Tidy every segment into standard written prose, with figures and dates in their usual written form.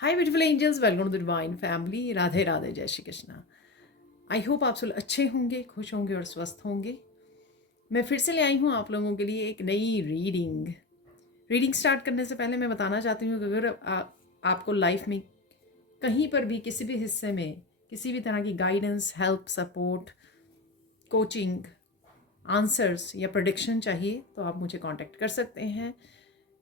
Hi beautiful angels, welcome to the divine family. Radhe Radhe, जय Shri Krishna. I hope आप सब अच्छे होंगे, खुश होंगे और स्वस्थ होंगे। मैं फिर से ले आई हूँ आप लोगों के लिए एक नई रीडिंग स्टार्ट करने से पहले मैं बताना चाहती हूँ कि अगर आपको लाइफ में कहीं पर भी किसी भी हिस्से में किसी भी तरह की guidance, help, support, coaching, answers या प्रोडिक्शन चाहिए तो आप मुझे कांटेक्ट कर सकते हैं।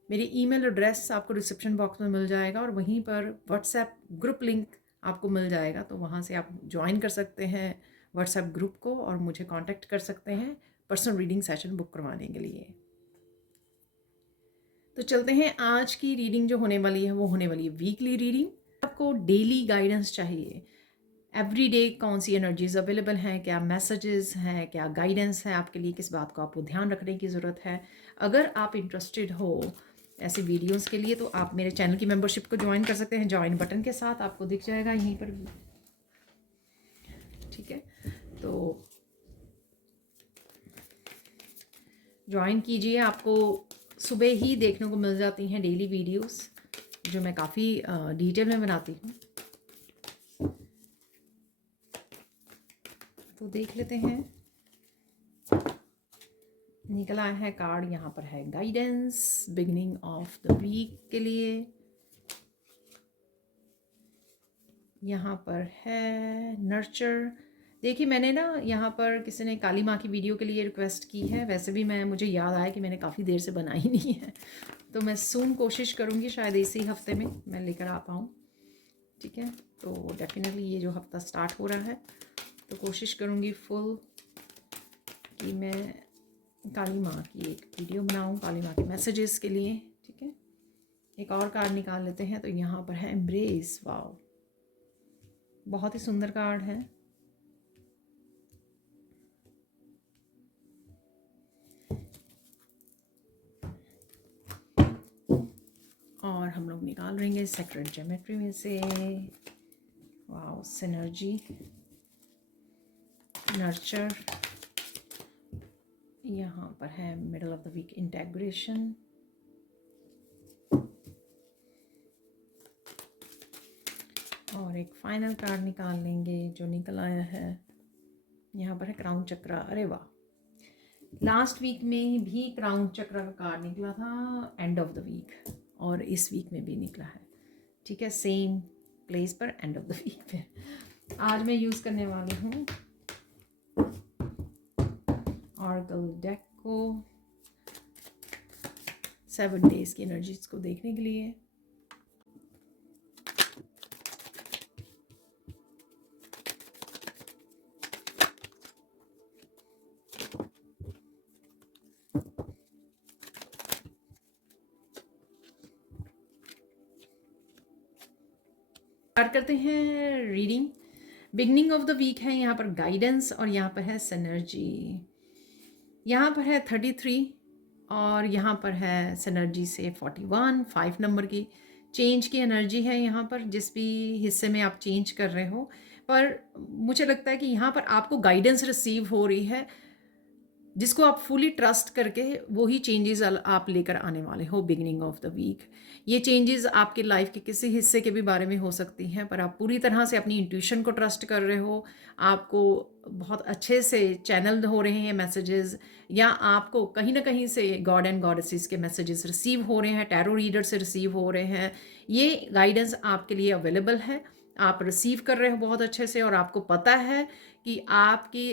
मेरी ईमेल एड्रेस आपको डिस्क्रिप्शन बॉक्स में मिल जाएगा और वहीं पर व्हाट्सएप ग्रुप लिंक आपको मिल जाएगा, तो वहाँ से आप ज्वाइन कर सकते हैं व्हाट्सएप ग्रुप को और मुझे कांटेक्ट कर सकते हैं पर्सनल रीडिंग सेशन बुक करवाने के लिए। तो चलते हैं, आज की रीडिंग जो होने वाली है वो होने वाली है वीकली रीडिंग। आपको डेली गाइडेंस चाहिए, एवरी डे कौन सी एनर्जीज अवेलेबल हैं, क्या मैसेजेस हैं, क्या गाइडेंस है आपके लिए, किस बात को आपको ध्यान रखने की ज़रूरत है। अगर आप इंटरेस्टेड हो ऐसे वीडियोस के लिए तो आप मेरे चैनल की मेंबरशिप को ज्वाइन कर सकते हैं। ज्वाइन बटन के साथ आपको दिख जाएगा यहीं पर, ठीक है। तो ज्वाइन कीजिए, आपको सुबह ही देखने को मिल जाती हैं डेली वीडियोस जो मैं काफ़ी डिटेल में बनाती हूँ। तो देख लेते हैं। निकला है कार्ड, यहाँ पर है guidance beginning of the week के लिए। यहाँ पर है नर्चर। देखिए, मैंने ना यहाँ पर किसी ने काली माँ की वीडियो के लिए रिक्वेस्ट की है। वैसे भी मुझे याद आया कि मैंने काफ़ी देर से बनाई नहीं है, तो मैं सून कोशिश करूँगी शायद इसी हफ्ते में मैं लेकर आ पाऊँ, ठीक है। तो डेफिनेटली ये जो हफ्ता स्टार्ट हो रहा है तो कोशिश करूँगी फुल कि मैं काली माँ की एक वीडियो बनाऊँ, काली माँ के मैसेजेस के लिए, ठीक है। एक और कार्ड निकाल लेते हैं। तो यहाँ पर है एम्ब्रेस। वाओ, बहुत ही सुंदर कार्ड है। और हम लोग निकाल रहेंगे सेक्रेड ज्योमेट्री में से। Wow, synergy, nurture. यहाँ पर है middle of the week integration. और एक फाइनल कार्ड निकाल लेंगे जो निकल आया है। यहाँ पर है क्राउन चक्र। अरे वाह, लास्ट वीक में भी क्राउन चक्र का कार्ड निकला था एंड ऑफ द वीक, और इस वीक में भी निकला है, ठीक है, सेम प्लेस पर एंड ऑफ द वीक पे। आज मैं यूज़ करने वाली हूँ ऑरेकल डेक को 7 डेज की एनर्जीज को देखने के लिए। स्टार्ट करते हैं reading. Beginning of the week है यहाँ पर गाइडेंस और यहाँ पर है सिनर्जी। यहाँ पर है 33 और यहाँ पर है सिनर्जी से 41, 5 नंबर की चेंज की एनर्जी है यहाँ पर, जिस भी हिस्से में आप चेंज कर रहे हो। पर मुझे लगता है कि यहाँ पर आपको गाइडेंस रिसीव हो रही है जिसको आप फुली ट्रस्ट करके वही चेंजेस आप लेकर आने वाले हो बिगिनिंग ऑफ द वीक। ये चेंजेस आपके लाइफ के किसी हिस्से के भी बारे में हो सकती हैं, पर आप पूरी तरह से अपनी इंट्यूशन को ट्रस्ट कर रहे हो। आपको बहुत अच्छे से चैनल हो रहे हैं मैसेजेस, या आपको कहीं ना कहीं से गॉड एंड गॉडेसेस के मैसेजेस रिसीव हो रहे हैं, टैरो रीडर से रिसीव हो रहे हैं। ये गाइडेंस आपके लिए अवेलेबल है, आप रिसीव कर रहे हो बहुत अच्छे से, और आपको पता है कि आपकी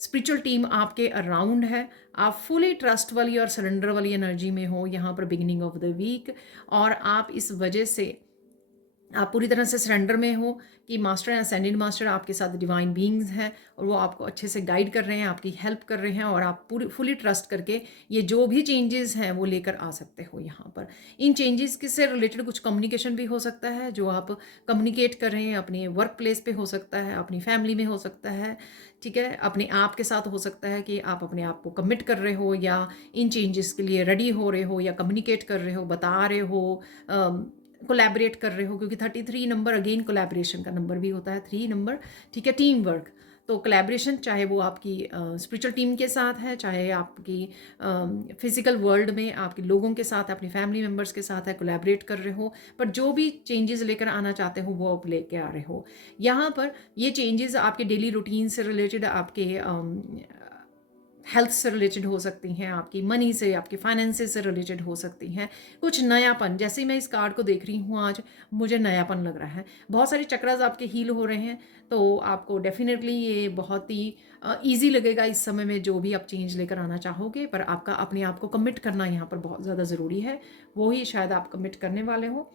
स्पिरिचुअल टीम आपके अराउंड है। आप फुली ट्रस्ट वाली और सरेंडर वाली एनर्जी में हो यहाँ पर बिगिनिंग ऑफ द वीक, और आप इस वजह से आप पूरी तरह से सरेंडर में हो कि मास्टर असेंडेंट मास्टर आपके साथ डिवाइन बीइंग्स हैं और वो आपको अच्छे से गाइड कर रहे हैं, आपकी हेल्प कर रहे हैं, और आप पूरी फुली ट्रस्ट करके ये जो भी चेंजेस हैं वो लेकर आ सकते हो यहाँ पर। इन चेंजेस से रिलेटेड कुछ कम्युनिकेशन भी हो सकता है जो आप कम्युनिकेट कर रहे हैं, अपने वर्क प्लेस पे हो सकता है, अपनी फैमिली में हो सकता है, ठीक है, अपने आप के साथ हो सकता है कि आप अपने आप को कमिट कर रहे हो या इन चेंजेस के लिए रेडी हो रहे हो या कम्युनिकेट कर रहे हो, बता रहे हो, कोलैबोरेट कर रहे हो, क्योंकि 33 नंबर अगेन कोलैबोरेशन का नंबर भी होता है, 3 नंबर, ठीक है, टीम वर्क। तो कोलैबोरेशन, चाहे वो आपकी स्पिरिचुअल टीम के साथ है, चाहे आपकी फिजिकल वर्ल्ड में आपके लोगों के साथ, अपनी फैमिली मेम्बर्स के साथ है, कोलैबोरेट कर रहे हो, पर जो भी चेंजेस लेकर आना चाहते हो वो आप लेके आ रहे हो। यहाँ पर ये चेंजेस आपके डेली रूटीन से रिलेटेड, आपके हेल्थ से रिलेटेड हो सकती हैं, आपकी मनी से, आपके फाइनेंसेस से रिलेटेड हो सकती हैं। कुछ नयापन, जैसे ही मैं इस कार्ड को देख रही हूँ आज, मुझे नयापन लग रहा है। बहुत सारे चक्रास आपके हील हो रहे हैं, तो आपको डेफिनेटली ये बहुत ही ईजी लगेगा इस समय में जो भी आप चेंज लेकर आना चाहोगे। पर आपका अपने आप को कमिट करना यहाँ पर बहुत ज़्यादा ज़रूरी है। वो ही शायद आप कमिट करने वाले हो,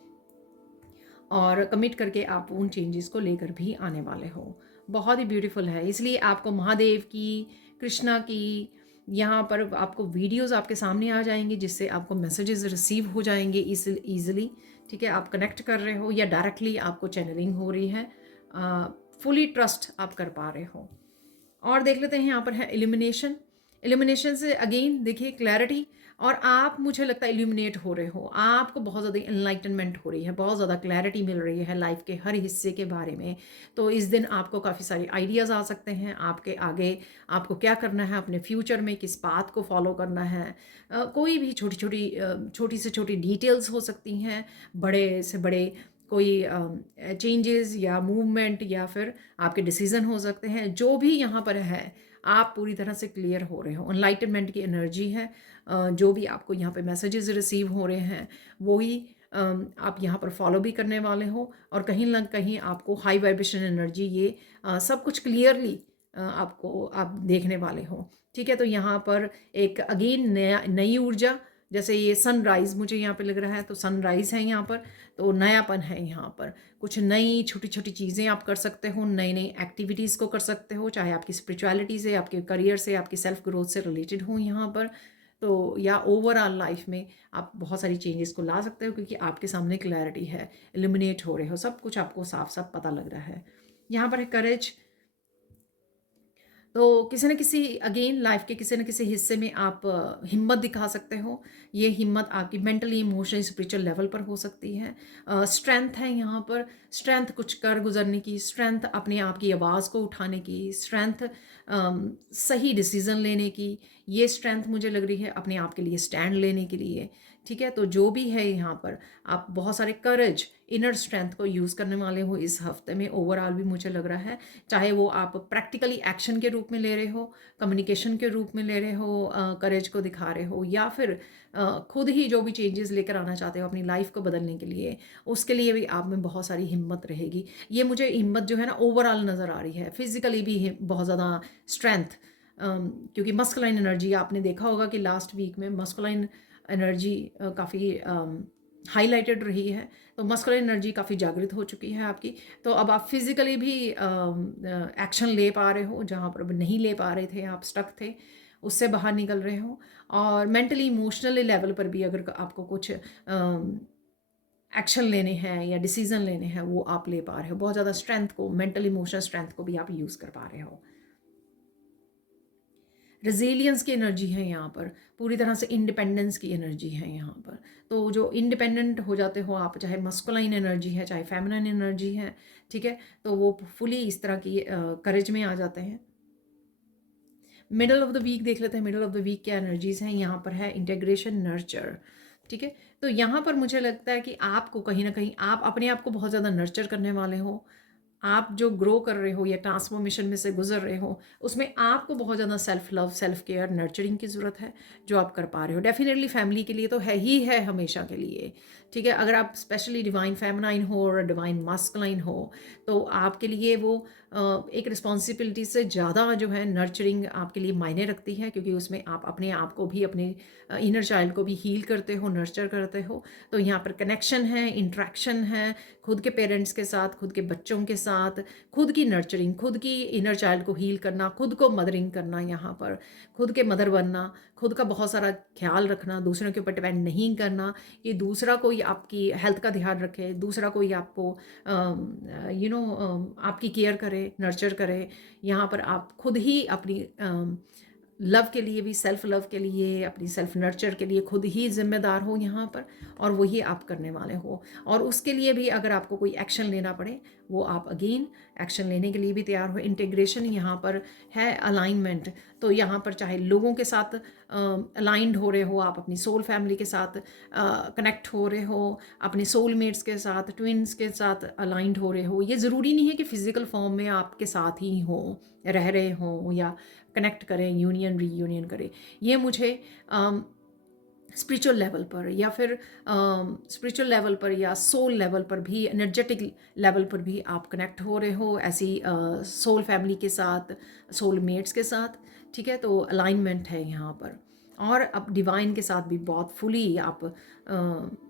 और कमिट करके आप उन चेंजेस को लेकर भी आने वाले हो। बहुत ही ब्यूटीफुल है। इसलिए आपको महादेव की, कृष्णा की, यहाँ पर आपको वीडियोस आपके सामने आ जाएंगे, जिससे आपको मैसेजेस रिसीव हो जाएंगे ईजिली। ठीक है, आप कनेक्ट कर रहे हो या डायरेक्टली आपको चैनलिंग हो रही है, फुली ट्रस्ट आप कर पा रहे हो। और देख लेते हैं यहाँ पर है इल्यूमिनेशन। इल्यूमिनेशन से अगेन देखिए क्लैरिटी, और आप, मुझे लगता है इल्यूमिनेट हो रहे हो, आपको बहुत ज़्यादा इनलाइटनमेंट हो रही है, बहुत ज़्यादा क्लैरिटी मिल रही है लाइफ के हर हिस्से के बारे में। तो इस दिन आपको काफ़ी सारे आइडियाज़ आ सकते हैं आपके आगे, आपको क्या करना है अपने फ्यूचर में, किस पाथ को फॉलो करना है। कोई भी छोटी से छोटी डिटेल्स हो सकती हैं, बड़े से बड़े कोई चेंजेस या मूवमेंट, या फिर आपके डिसीजन हो सकते हैं। जो भी यहाँ पर है, आप पूरी तरह से क्लियर हो रहे हो, एनलाइटनमेंट की एनर्जी है। जो भी आपको यहाँ पे मैसेजेस रिसीव हो रहे हैं, वो ही आप यहाँ पर फॉलो भी करने वाले हो, और कहीं ना कहीं आपको हाई वाइब्रेशन एनर्जी, ये सब कुछ क्लियरली आपको आप देखने वाले हो। ठीक है, तो यहाँ पर एक अगेन नई ऊर्जा, जैसे ये सनराइज मुझे यहाँ पे लग रहा है, तो सनराइज है यहाँ पर, तो नयापन है यहाँ पर। कुछ नई छोटी छोटी चीज़ें आप कर सकते हो, नई नई एक्टिविटीज़ को कर सकते हो, चाहे आपकी स्पिरिचुअलिटी से, आपके करियर से, आपकी सेल्फ ग्रोथ से रिलेटेड हो यहाँ पर। तो या ओवरऑल लाइफ में आप बहुत सारी चेंजेस को ला सकते हो, क्योंकि आपके सामने क्लैरिटी है, इल्यूमिनेट हो रहे हो, सब कुछ आपको साफ साफ पता लग रहा है। यहाँ पर है करेज। तो किसी न किसी, अगेन लाइफ के किसी न किसी हिस्से में आप हिम्मत दिखा सकते हो। ये हिम्मत आपकी मेंटली, इमोशनली, स्पिरिचुअल लेवल पर हो सकती है। स्ट्रेंथ है यहाँ पर, स्ट्रेंथ कुछ कर गुजरने की, स्ट्रेंथ अपने आप की आवाज़ को उठाने की, स्ट्रेंथ सही डिसीज़न लेने की, ये स्ट्रेंथ मुझे लग रही है अपने आप के लिए स्टैंड लेने के लिए। ठीक है, तो जो भी है यहाँ पर, आप बहुत सारे करेज, इनर स्ट्रेंथ को यूज़ करने वाले हो इस हफ्ते में। ओवरऑल भी मुझे लग रहा है, चाहे वो आप प्रैक्टिकली एक्शन के रूप में ले रहे हो, कम्युनिकेशन के रूप में ले रहे हो, करेज को दिखा रहे हो, या फिर खुद ही जो भी चेंजेस लेकर आना चाहते हो अपनी लाइफ को बदलने के लिए, उसके लिए भी आप में बहुत सारी हिम्मत रहेगी। ये मुझे हिम्मत जो है ना ओवरऑल नज़र आ रही है। फिजिकली भी बहुत ज़्यादा स्ट्रेंथ, क्योंकि मस्कुलाइन एनर्जी आपने देखा होगा कि लास्ट वीक में मस्कुलाइन एनर्जी काफ़ी हाईलाइटेड रही है। तो मस्कुलर एनर्जी काफ़ी जागृत हो चुकी है आपकी। तो अब आप फिजिकली भी एक्शन ले पा रहे हो, जहाँ पर नहीं ले पा रहे थे, आप स्टक थे, उससे बाहर निकल रहे हो। और मेंटली, इमोशनली लेवल पर भी अगर आपको कुछ एक्शन लेने हैं या डिसीजन लेने हैं, वो आप ले पा रहे हो। बहुत ज़्यादा स्ट्रेंथ को, मेंटल इमोशनल स्ट्रेंथ को भी आप यूज़ कर पा रहे हो। रेजिलियंस की एनर्जी है यहाँ पर, पूरी तरह से इंडिपेंडेंस की एनर्जी है यहाँ पर। तो जो इंडिपेंडेंट हो जाते हो आप, चाहे मस्कुलाइन एनर्जी है, चाहे फेमिनाइन एनर्जी है, ठीक है, तो वो फुली इस तरह की करेज में आ जाते हैं। मिडल ऑफ द वीक देख लेते हैं। मिडल ऑफ द वीक क्या एनर्जीज हैं यहाँ पर है, इंटेग्रेशन, नर्चर। ठीक है, तो यहाँ पर मुझे लगता है कि आपको कहीं ना कहीं, आप अपने आप को बहुत ज़्यादा नर्चर करने वाले हो। आप जो ग्रो कर रहे हो या ट्रांसफॉर्मेशन में से गुजर रहे हो, उसमें आपको बहुत ज़्यादा self love, self care, nurturing की ज़रूरत है, जो आप कर पा रहे हो। डेफिनेटली फैमिली के लिए तो है ही है, हमेशा के लिए। ठीक है, अगर आप स्पेशली डिवाइन फेमिनाइन हो और डिवाइन मास्कुलाइन हो, तो आपके लिए वो एक रिस्पॉन्सिबिलिटी से ज़्यादा जो है नर्चरिंग आपके लिए मायने रखती है, क्योंकि उसमें आप अपने आप को भी, अपने इनर चाइल्ड को भी हील करते हो, नर्चर करते हो। तो यहाँ पर कनेक्शन है, इंट्रैक्शन है, खुद के पेरेंट्स के साथ, खुद के बच्चों के साथ, खुद की नर्चरिंग, खुद की इनर चाइल्ड को हील करना, खुद को मदरिंग करना, यहाँ पर खुद के मदर बनना, खुद का बहुत सारा ख्याल रखना, दूसरों के ऊपर डिपेंड नहीं करना कि दूसरा कोई आपकी हेल्थ का ध्यान रखे, दूसरा कोई आपको आपकी केयर करे, नर्चर करे। यहाँ पर आप खुद ही अपनी लव के लिए भी, सेल्फ लव के लिए, अपनी सेल्फ नर्चर के लिए खुद ही जिम्मेदार हो यहाँ पर, और वही आप करने वाले हो। और उसके लिए भी अगर आपको कोई एक्शन लेना पड़े, वो आप अगेन एक्शन लेने के लिए भी तैयार हो। इंटीग्रेशन यहाँ पर है, अलाइनमेंट। तो यहाँ पर चाहे लोगों के साथ अलाइंड हो रहे हो, आप अपनी सोल फैमिली के साथ कनेक्ट हो रहे हो, अपने सोलमेट्स के साथ, ट्विन्स के साथ अलाइंड हो रहे हो। ये ज़रूरी नहीं है कि फिजिकल फॉर्म में आपके साथ ही हो, रह रहे हो या कनेक्ट करें, यूनियन रीयूनियन करें। ये मुझे स्पिरिचुअल लेवल पर या फिर स्पिरिचुअल लेवल पर या सोल लेवल पर भी, एनर्जेटिक लेवल पर भी आप कनेक्ट हो रहे हो ऐसी सोल फैमिली के साथ, सोल मेट्स के साथ, ठीक है। तो अलाइनमेंट है यहाँ पर। और अब डिवाइन के साथ भी बहुत फुली आप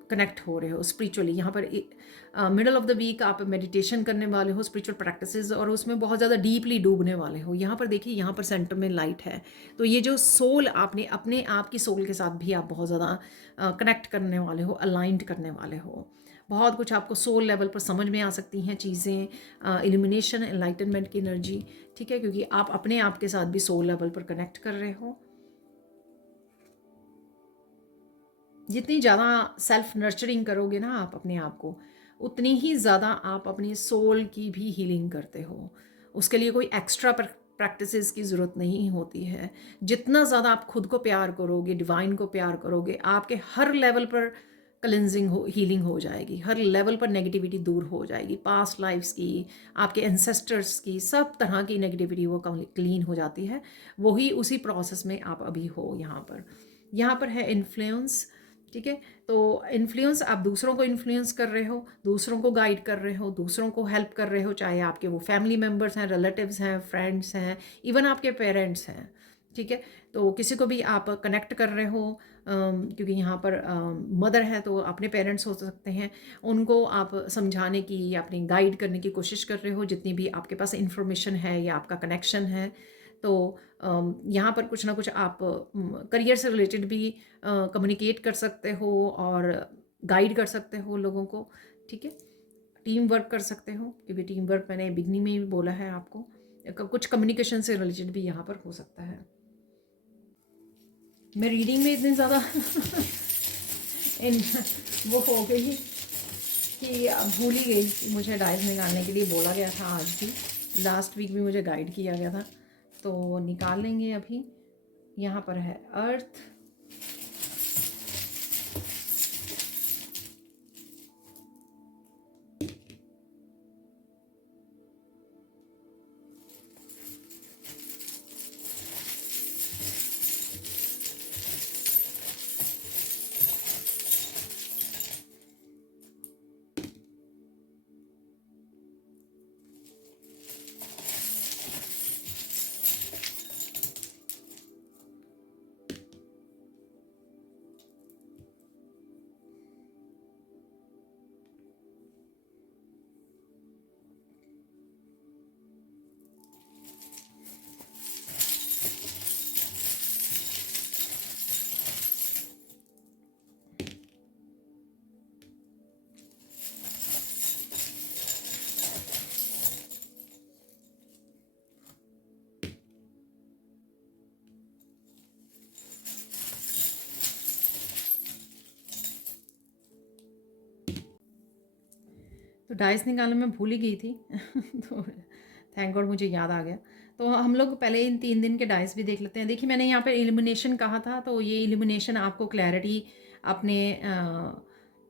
कनेक्ट हो रहे हो स्पिरिचुअली। यहाँ पर मिडल ऑफ द वीक आप मेडिटेशन करने वाले हो, स्पिरिचुअल प्रैक्टिसेस, और उसमें बहुत ज़्यादा डीपली डूबने वाले हो। यहाँ पर देखिए, यहाँ पर सेंटर में लाइट है। तो ये जो सोल, आपने अपने आप की सोल के साथ भी आप बहुत ज़्यादा कनेक्ट करने वाले हो, अलाइंड करने वाले हो। बहुत कुछ आपको सोल लेवल पर समझ में आ सकती हैं चीज़ें, इल्यूमिनेशन, एनलाइटनमेंट की एनर्जी, ठीक है, क्योंकि आप अपने आप के साथ भी सोल लेवल पर कनेक्ट कर रहे हो। जितनी ज़्यादा सेल्फ नर्चरिंग करोगे ना आप अपने आप को, उतनी ही ज़्यादा आप अपनी सोल की भी हीलिंग करते हो। उसके लिए कोई एक्स्ट्रा प्रैक्टिसेस की ज़रूरत नहीं होती है। जितना ज़्यादा आप खुद को प्यार करोगे, डिवाइन को प्यार करोगे, आपके हर लेवल पर क्लिनजिंग हो, हीलिंग हो जाएगी। हर लेवल पर नेगेटिविटी दूर हो जाएगी, पास्ट लाइफ्स की, आपके एंसेस्टर्स की, सब तरह की नेगेटिविटी वो क्लीन हो जाती है। वही उसी प्रोसेस में आप अभी हो यहाँ पर। यहाँ पर है इन्फ्लुएंस, ठीक है। तो इन्फ्लुएंस, आप दूसरों को इन्फ्लुएंस कर रहे हो, दूसरों को गाइड कर रहे हो, दूसरों को हेल्प कर रहे हो, चाहे आपके वो फैमिली मेम्बर्स हैं, रिलेटिव्स हैं, फ्रेंड्स हैं, इवन आपके पेरेंट्स हैं, ठीक है। तो किसी को भी आप कनेक्ट कर रहे हो, क्योंकि यहाँ पर मदर है तो अपने पेरेंट्स हो सकते हैं, उनको आप समझाने की या अपनी गाइड करने की कोशिश कर रहे हो, जितनी भी आपके पास इंफॉर्मेशन है या आपका कनेक्शन है। तो यहाँ पर कुछ ना कुछ आप करियर से रिलेटेड भी कम्युनिकेट कर सकते हो और गाइड कर सकते हो लोगों को, ठीक है। टीम वर्क कर सकते हो, क्योंकि टीम वर्क मैंने बिगनिंग में भी बोला है आपको। कुछ कम्युनिकेशन से रिलेटेड भी यहाँ पर हो सकता है। मैं रीडिंग में इतनी ज़्यादा इन वो हो गई कि अब भूल ही गई कि मुझे डाइस निकालने के लिए बोला गया था। आज भी, लास्ट वीक भी मुझे गाइड किया गया था, तो निकाल लेंगे अभी। यहाँ पर है अर्थ, तो डाइस निकालना मैं भूल ही गई थी तो थैंक गॉड मुझे याद आ गया। तो हम लोग पहले इन 3 दिन के डाइस भी देख लेते हैं। देखिए, मैंने यहाँ पे इल्यूमिनेशन कहा था, तो ये इल्यूमिनेशन आपको क्लैरिटी, अपने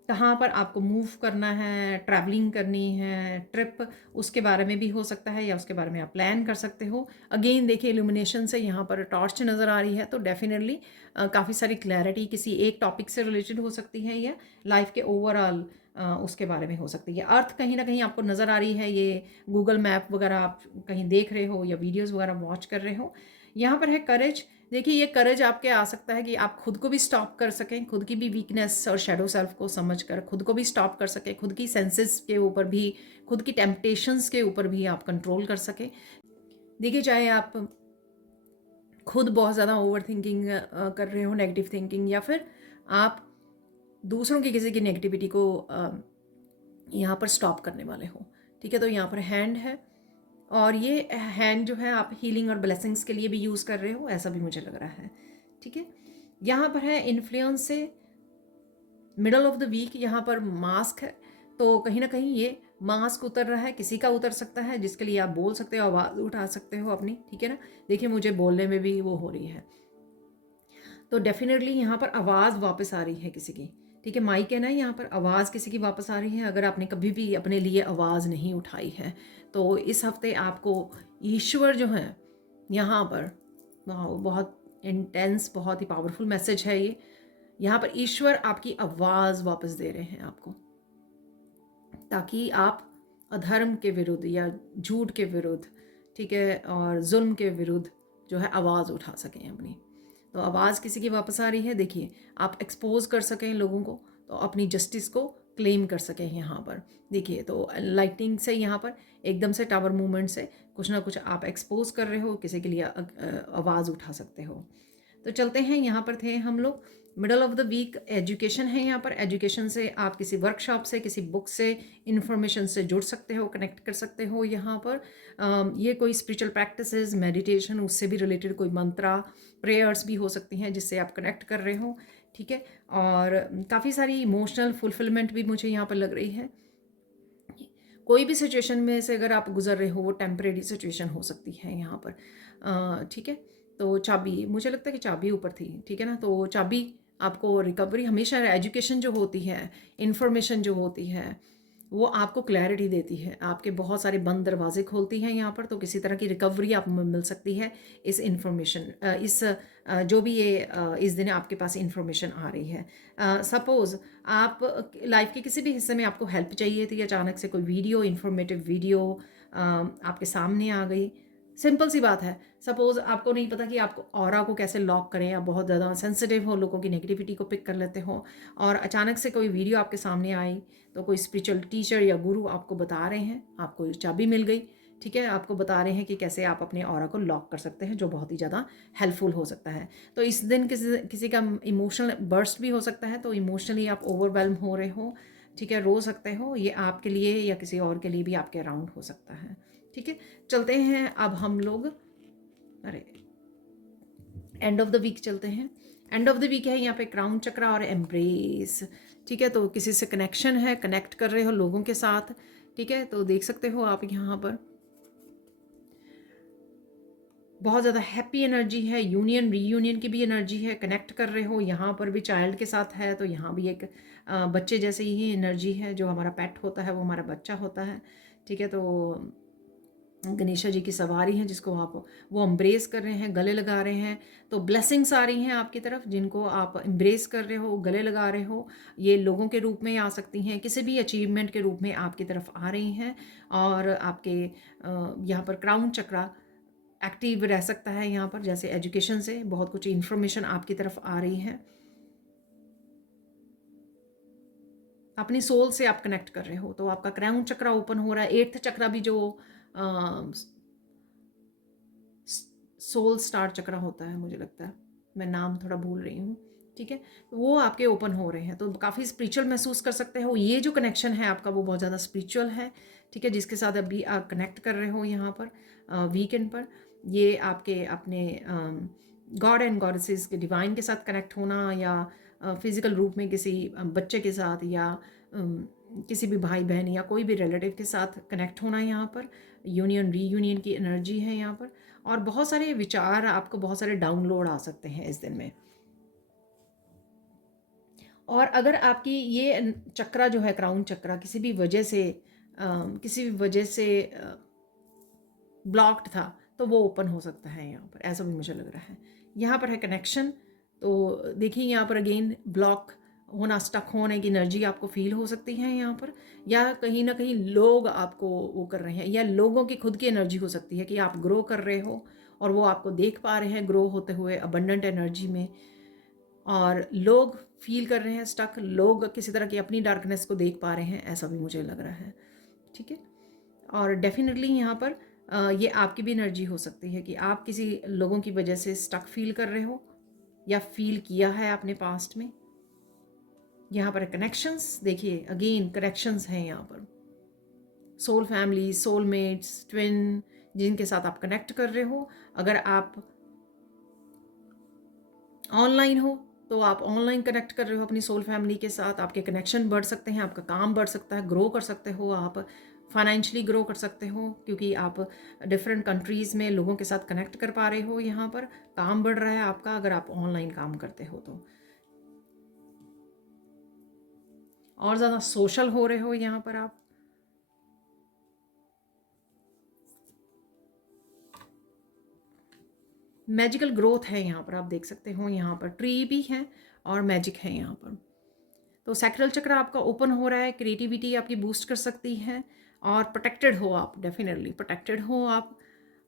कहाँ पर आपको मूव करना है, ट्रैवलिंग करनी है, ट्रिप, उसके बारे में भी हो सकता है, या उसके बारे में आप प्लान कर सकते हो। अगेन देखिए, इल्यूमिनेशन से यहाँ पर टॉर्च नज़र आ रही है, तो डेफिनेटली काफ़ी सारी क्लैरिटी किसी एक टॉपिक से रिलेटेड हो सकती है, या लाइफ के ओवरऑल उसके बारे में हो सकती है। अर्थ कहीं ना कहीं आपको नज़र आ रही है, ये गूगल मैप वगैरह आप कहीं देख रहे हो या वीडियोस वगैरह वॉच कर रहे हो। यहाँ पर है करेज। देखिए, ये करेज आपके आ सकता है कि आप खुद को भी स्टॉप कर सकें, खुद की भी वीकनेस और शेडो सेल्फ को समझ कर खुद को भी स्टॉप कर सकें, खुद की सेंसेस के ऊपर भी, खुद की टेम्पटेशंस के ऊपर भी आप कंट्रोल कर सकें। देखिए, चाहे आप खुद बहुत ज़्यादा ओवर थिंकिंग कर रहे हो, नेगेटिव थिंकिंग, या फिर आप दूसरों की किसी की नेगेटिविटी को यहाँ पर स्टॉप करने वाले हो, ठीक है। तो यहाँ पर हैंड है, और ये हैंड जो है आप हीलिंग और ब्लेसिंग्स के लिए भी यूज़ कर रहे हो, ऐसा भी मुझे लग रहा है। ठीक है, यहाँ पर है इन्फ्लुएंस से मिडल ऑफ द वीक, यहाँ पर मास्क है, तो कहीं ना कहीं ये मास्क उतर रहा है, किसी का उतर सकता है, जिसके लिए आप बोल सकते हो, आवाज़ उठा सकते हो अपनी। ठीक है ना, देखिए मुझे बोलने में भी वो हो रही है, तो डेफिनेटली यहाँ पर आवाज़ वापस आ रही है किसी की। ठीक है, माइक है ना, यहाँ पर आवाज़ किसी की वापस आ रही है। अगर आपने कभी भी अपने लिए आवाज़ नहीं उठाई है तो इस हफ्ते आपको ईश्वर जो है यहाँ पर, बहुत इंटेंस, बहुत ही पावरफुल मैसेज है ये। यहाँ पर ईश्वर आपकी आवाज़ वापस दे रहे हैं आपको, ताकि आप अधर्म के विरुद्ध या झूठ के विरुद्ध, ठीक है, और जुल्म के विरुद्ध जो है आवाज़ उठा सकें अपनी। तो आवाज़ किसी की वापस आ रही है, देखिए आप एक्सपोज कर सकें लोगों को, तो अपनी जस्टिस को क्लेम कर सकें यहाँ पर। देखिए तो लाइटनिंग से यहाँ पर एकदम से टावर मूवमेंट से कुछ ना कुछ आप एक्सपोज कर रहे हो, किसी के लिए आवाज़ उठा सकते हो। तो चलते हैं, यहाँ पर थे हम लोग middle of the week. Education है यहाँ पर, एजुकेशन से आप किसी वर्कशॉप से, किसी बुक से, इंफॉर्मेशन से जुड़ सकते हो, कनेक्ट कर सकते हो यहाँ पर। ये कोई स्पिरिचुअल प्रैक्टिसेस, मेडिटेशन, उससे भी रिलेटेड कोई मंत्रा, प्रेयर्स भी हो सकती हैं जिससे आप कनेक्ट कर रहे हो। ठीक है, और काफ़ी सारी इमोशनल फुलफिलमेंट भी मुझे यहाँ पर लग रही है। कोई भी सिचुएशन में से अगर आप गुजर रहे हो, वो टेम्परेरी सिचुएशन हो सकती है यहाँ पर। ठीक है, तो चाबी, मुझे लगता है कि चाबी ऊपर थी। ठीक है ना, तो चाबी आपको रिकवरी, हमेशा एजुकेशन जो होती है, इंफॉर्मेशन जो होती है, वो आपको क्लैरिटी देती है, आपके बहुत सारे बंद दरवाजे खोलती हैं यहाँ पर। तो किसी तरह की रिकवरी आप मिल सकती है इस इंफॉर्मेशन, जो भी ये इस दिन आपके पास इंफॉर्मेशन आ रही है। सपोज़ आप लाइफ के किसी भी हिस्से में आपको हेल्प चाहिए थी, अचानक से कोई वीडियो, इंफॉर्मेटिव वीडियो आपके सामने आ गई। सिंपल सी बात है, सपोज़ आपको नहीं पता कि आपको ऑरा को कैसे लॉक करें, या बहुत ज़्यादा सेंसिटिव हो, लोगों की नेगेटिविटी को पिक कर लेते हो, और अचानक से कोई वीडियो आपके सामने आई, तो कोई स्पिरिचुअल टीचर या गुरु आपको बता रहे हैं, आपको चाबी मिल गई। ठीक है, आपको बता रहे हैं कि कैसे आप अपने ऑरा को लॉक कर सकते हैं, जो बहुत ही ज़्यादा हेल्पफुल हो सकता है। तो इस दिन किसी का इमोशनल बर्स्ट भी हो सकता है, तो इमोशनली आप ओवरवेलम हो रहे हो, ठीक है, रो सकते हो, ये आपके लिए या किसी और के लिए भी आपके अराउंड हो सकता है। ठीक है, चलते हैं अब हम लोग, अरे एंड ऑफ द वीक चलते हैं। एंड ऑफ द वीक है यहाँ पे क्राउन चक्रा और एम्ब्रेस। ठीक है, तो किसी से कनेक्शन है, कनेक्ट कर रहे हो लोगों के साथ। ठीक है, तो देख सकते हो आप यहाँ पर बहुत ज़्यादा हैप्पी एनर्जी है, यूनियन रीयूनियन की भी एनर्जी है, कनेक्ट कर रहे हो। यहाँ पर भी चाइल्ड के साथ है, तो यहाँ भी एक बच्चे जैसे ही एनर्जी है, जो हमारा पेट होता है वो हमारा बच्चा होता है। ठीक है, तो गणेशा जी की सवारी है, जिसको आप वो एम्ब्रेस कर रहे हैं, गले लगा रहे हैं। तो ब्लेसिंग्स आ रही हैं आपकी तरफ, जिनको आप एम्ब्रेस कर रहे हो, गले लगा रहे हो। ये लोगों के रूप में आ सकती हैं, किसी भी अचीवमेंट के रूप में आपकी तरफ आ रही हैं। और आपके यहाँ पर क्राउन चक्रा एक्टिव रह सकता है यहाँ पर, जैसे एजुकेशन से बहुत कुछ इंफॉर्मेशन आपकी तरफ आ रही है, अपनी सोल से आप कनेक्ट कर रहे हो, तो आपका क्राउन चक्रा ओपन हो रहा है। 8th चक्रा भी, जो सोल स्टार चक्रा होता है, मुझे लगता है, मैं नाम थोड़ा भूल रही हूँ। ठीक है, वो आपके ओपन हो रहे हैं, तो काफ़ी स्पिरिचुअल महसूस कर सकते हो। ये जो कनेक्शन है आपका, वो बहुत ज़्यादा स्पिरिचुअल है। ठीक है, जिसके साथ अभी आप कनेक्ट कर रहे हो यहाँ पर वीकेंड पर, ये आपके अपने गॉड एंड गॉडेसेस के डिवाइन के साथ कनेक्ट होना, या फिजिकल रूप में किसी बच्चे के साथ, या किसी भी भाई बहन या कोई भी रिलेटिव के साथ कनेक्ट होना। यहाँ पर यूनियन रीयूनियन की एनर्जी है यहाँ पर, और बहुत सारे विचार आपको, बहुत सारे डाउनलोड आ सकते हैं इस दिन में। और अगर आपकी ये चक्रा जो है, क्राउन चक्रा, किसी भी वजह से ब्लॉक्ड था, तो वो ओपन हो सकता है यहाँ पर, ऐसा भी मुझे लग रहा है। यहाँ पर है कनेक्शन, तो देखिए यहाँ पर अगेन ब्लॉक होना, स्टक होने की एनर्जी आपको फील हो सकती है यहाँ पर, या कहीं ना कहीं लोग आपको वो कर रहे हैं, या लोगों की खुद की एनर्जी हो सकती है कि आप ग्रो कर रहे हो और वो आपको देख पा रहे हैं ग्रो होते हुए अबंडेंट एनर्जी में, और लोग फील कर रहे हैं स्टक, लोग किसी तरह की अपनी डार्कनेस को देख पा रहे हैं, ऐसा भी मुझे लग रहा है। ठीक है, और डेफिनेटली यहाँ पर ये आपकी भी एनर्जी हो सकती है कि आप किसी लोगों की वजह से स्टक फील कर रहे हो, या फील किया है आपने पास्ट में। यहाँ पर कनेक्शंस, देखिए अगेन कनेक्शंस हैं यहाँ पर, सोल फैमिली, सोलमेट्स, ट्विन, जिनके साथ आप कनेक्ट कर रहे हो। अगर आप ऑनलाइन हो तो आप ऑनलाइन कनेक्ट कर रहे हो अपनी सोल फैमिली के साथ, आपके कनेक्शन बढ़ सकते हैं, आपका काम बढ़ सकता है, ग्रो कर सकते हो, आप फाइनेंशियली ग्रो कर सकते हो क्योंकि आप डिफरेंट कंट्रीज़ में लोगों के साथ कनेक्ट कर पा रहे हो। यहाँ पर काम बढ़ रहा है आपका अगर आप ऑनलाइन काम करते हो तो, और ज़्यादा सोशल हो रहे हो यहाँ पर आप। मैजिकल ग्रोथ है यहाँ पर, आप देख सकते हो यहाँ पर ट्री भी है और मैजिक है यहाँ पर। तो सैक्रल चक्र आपका ओपन हो रहा है, क्रिएटिविटी आपकी बूस्ट कर सकती है और प्रोटेक्टेड हो आप, डेफिनेटली प्रोटेक्टेड हो आप।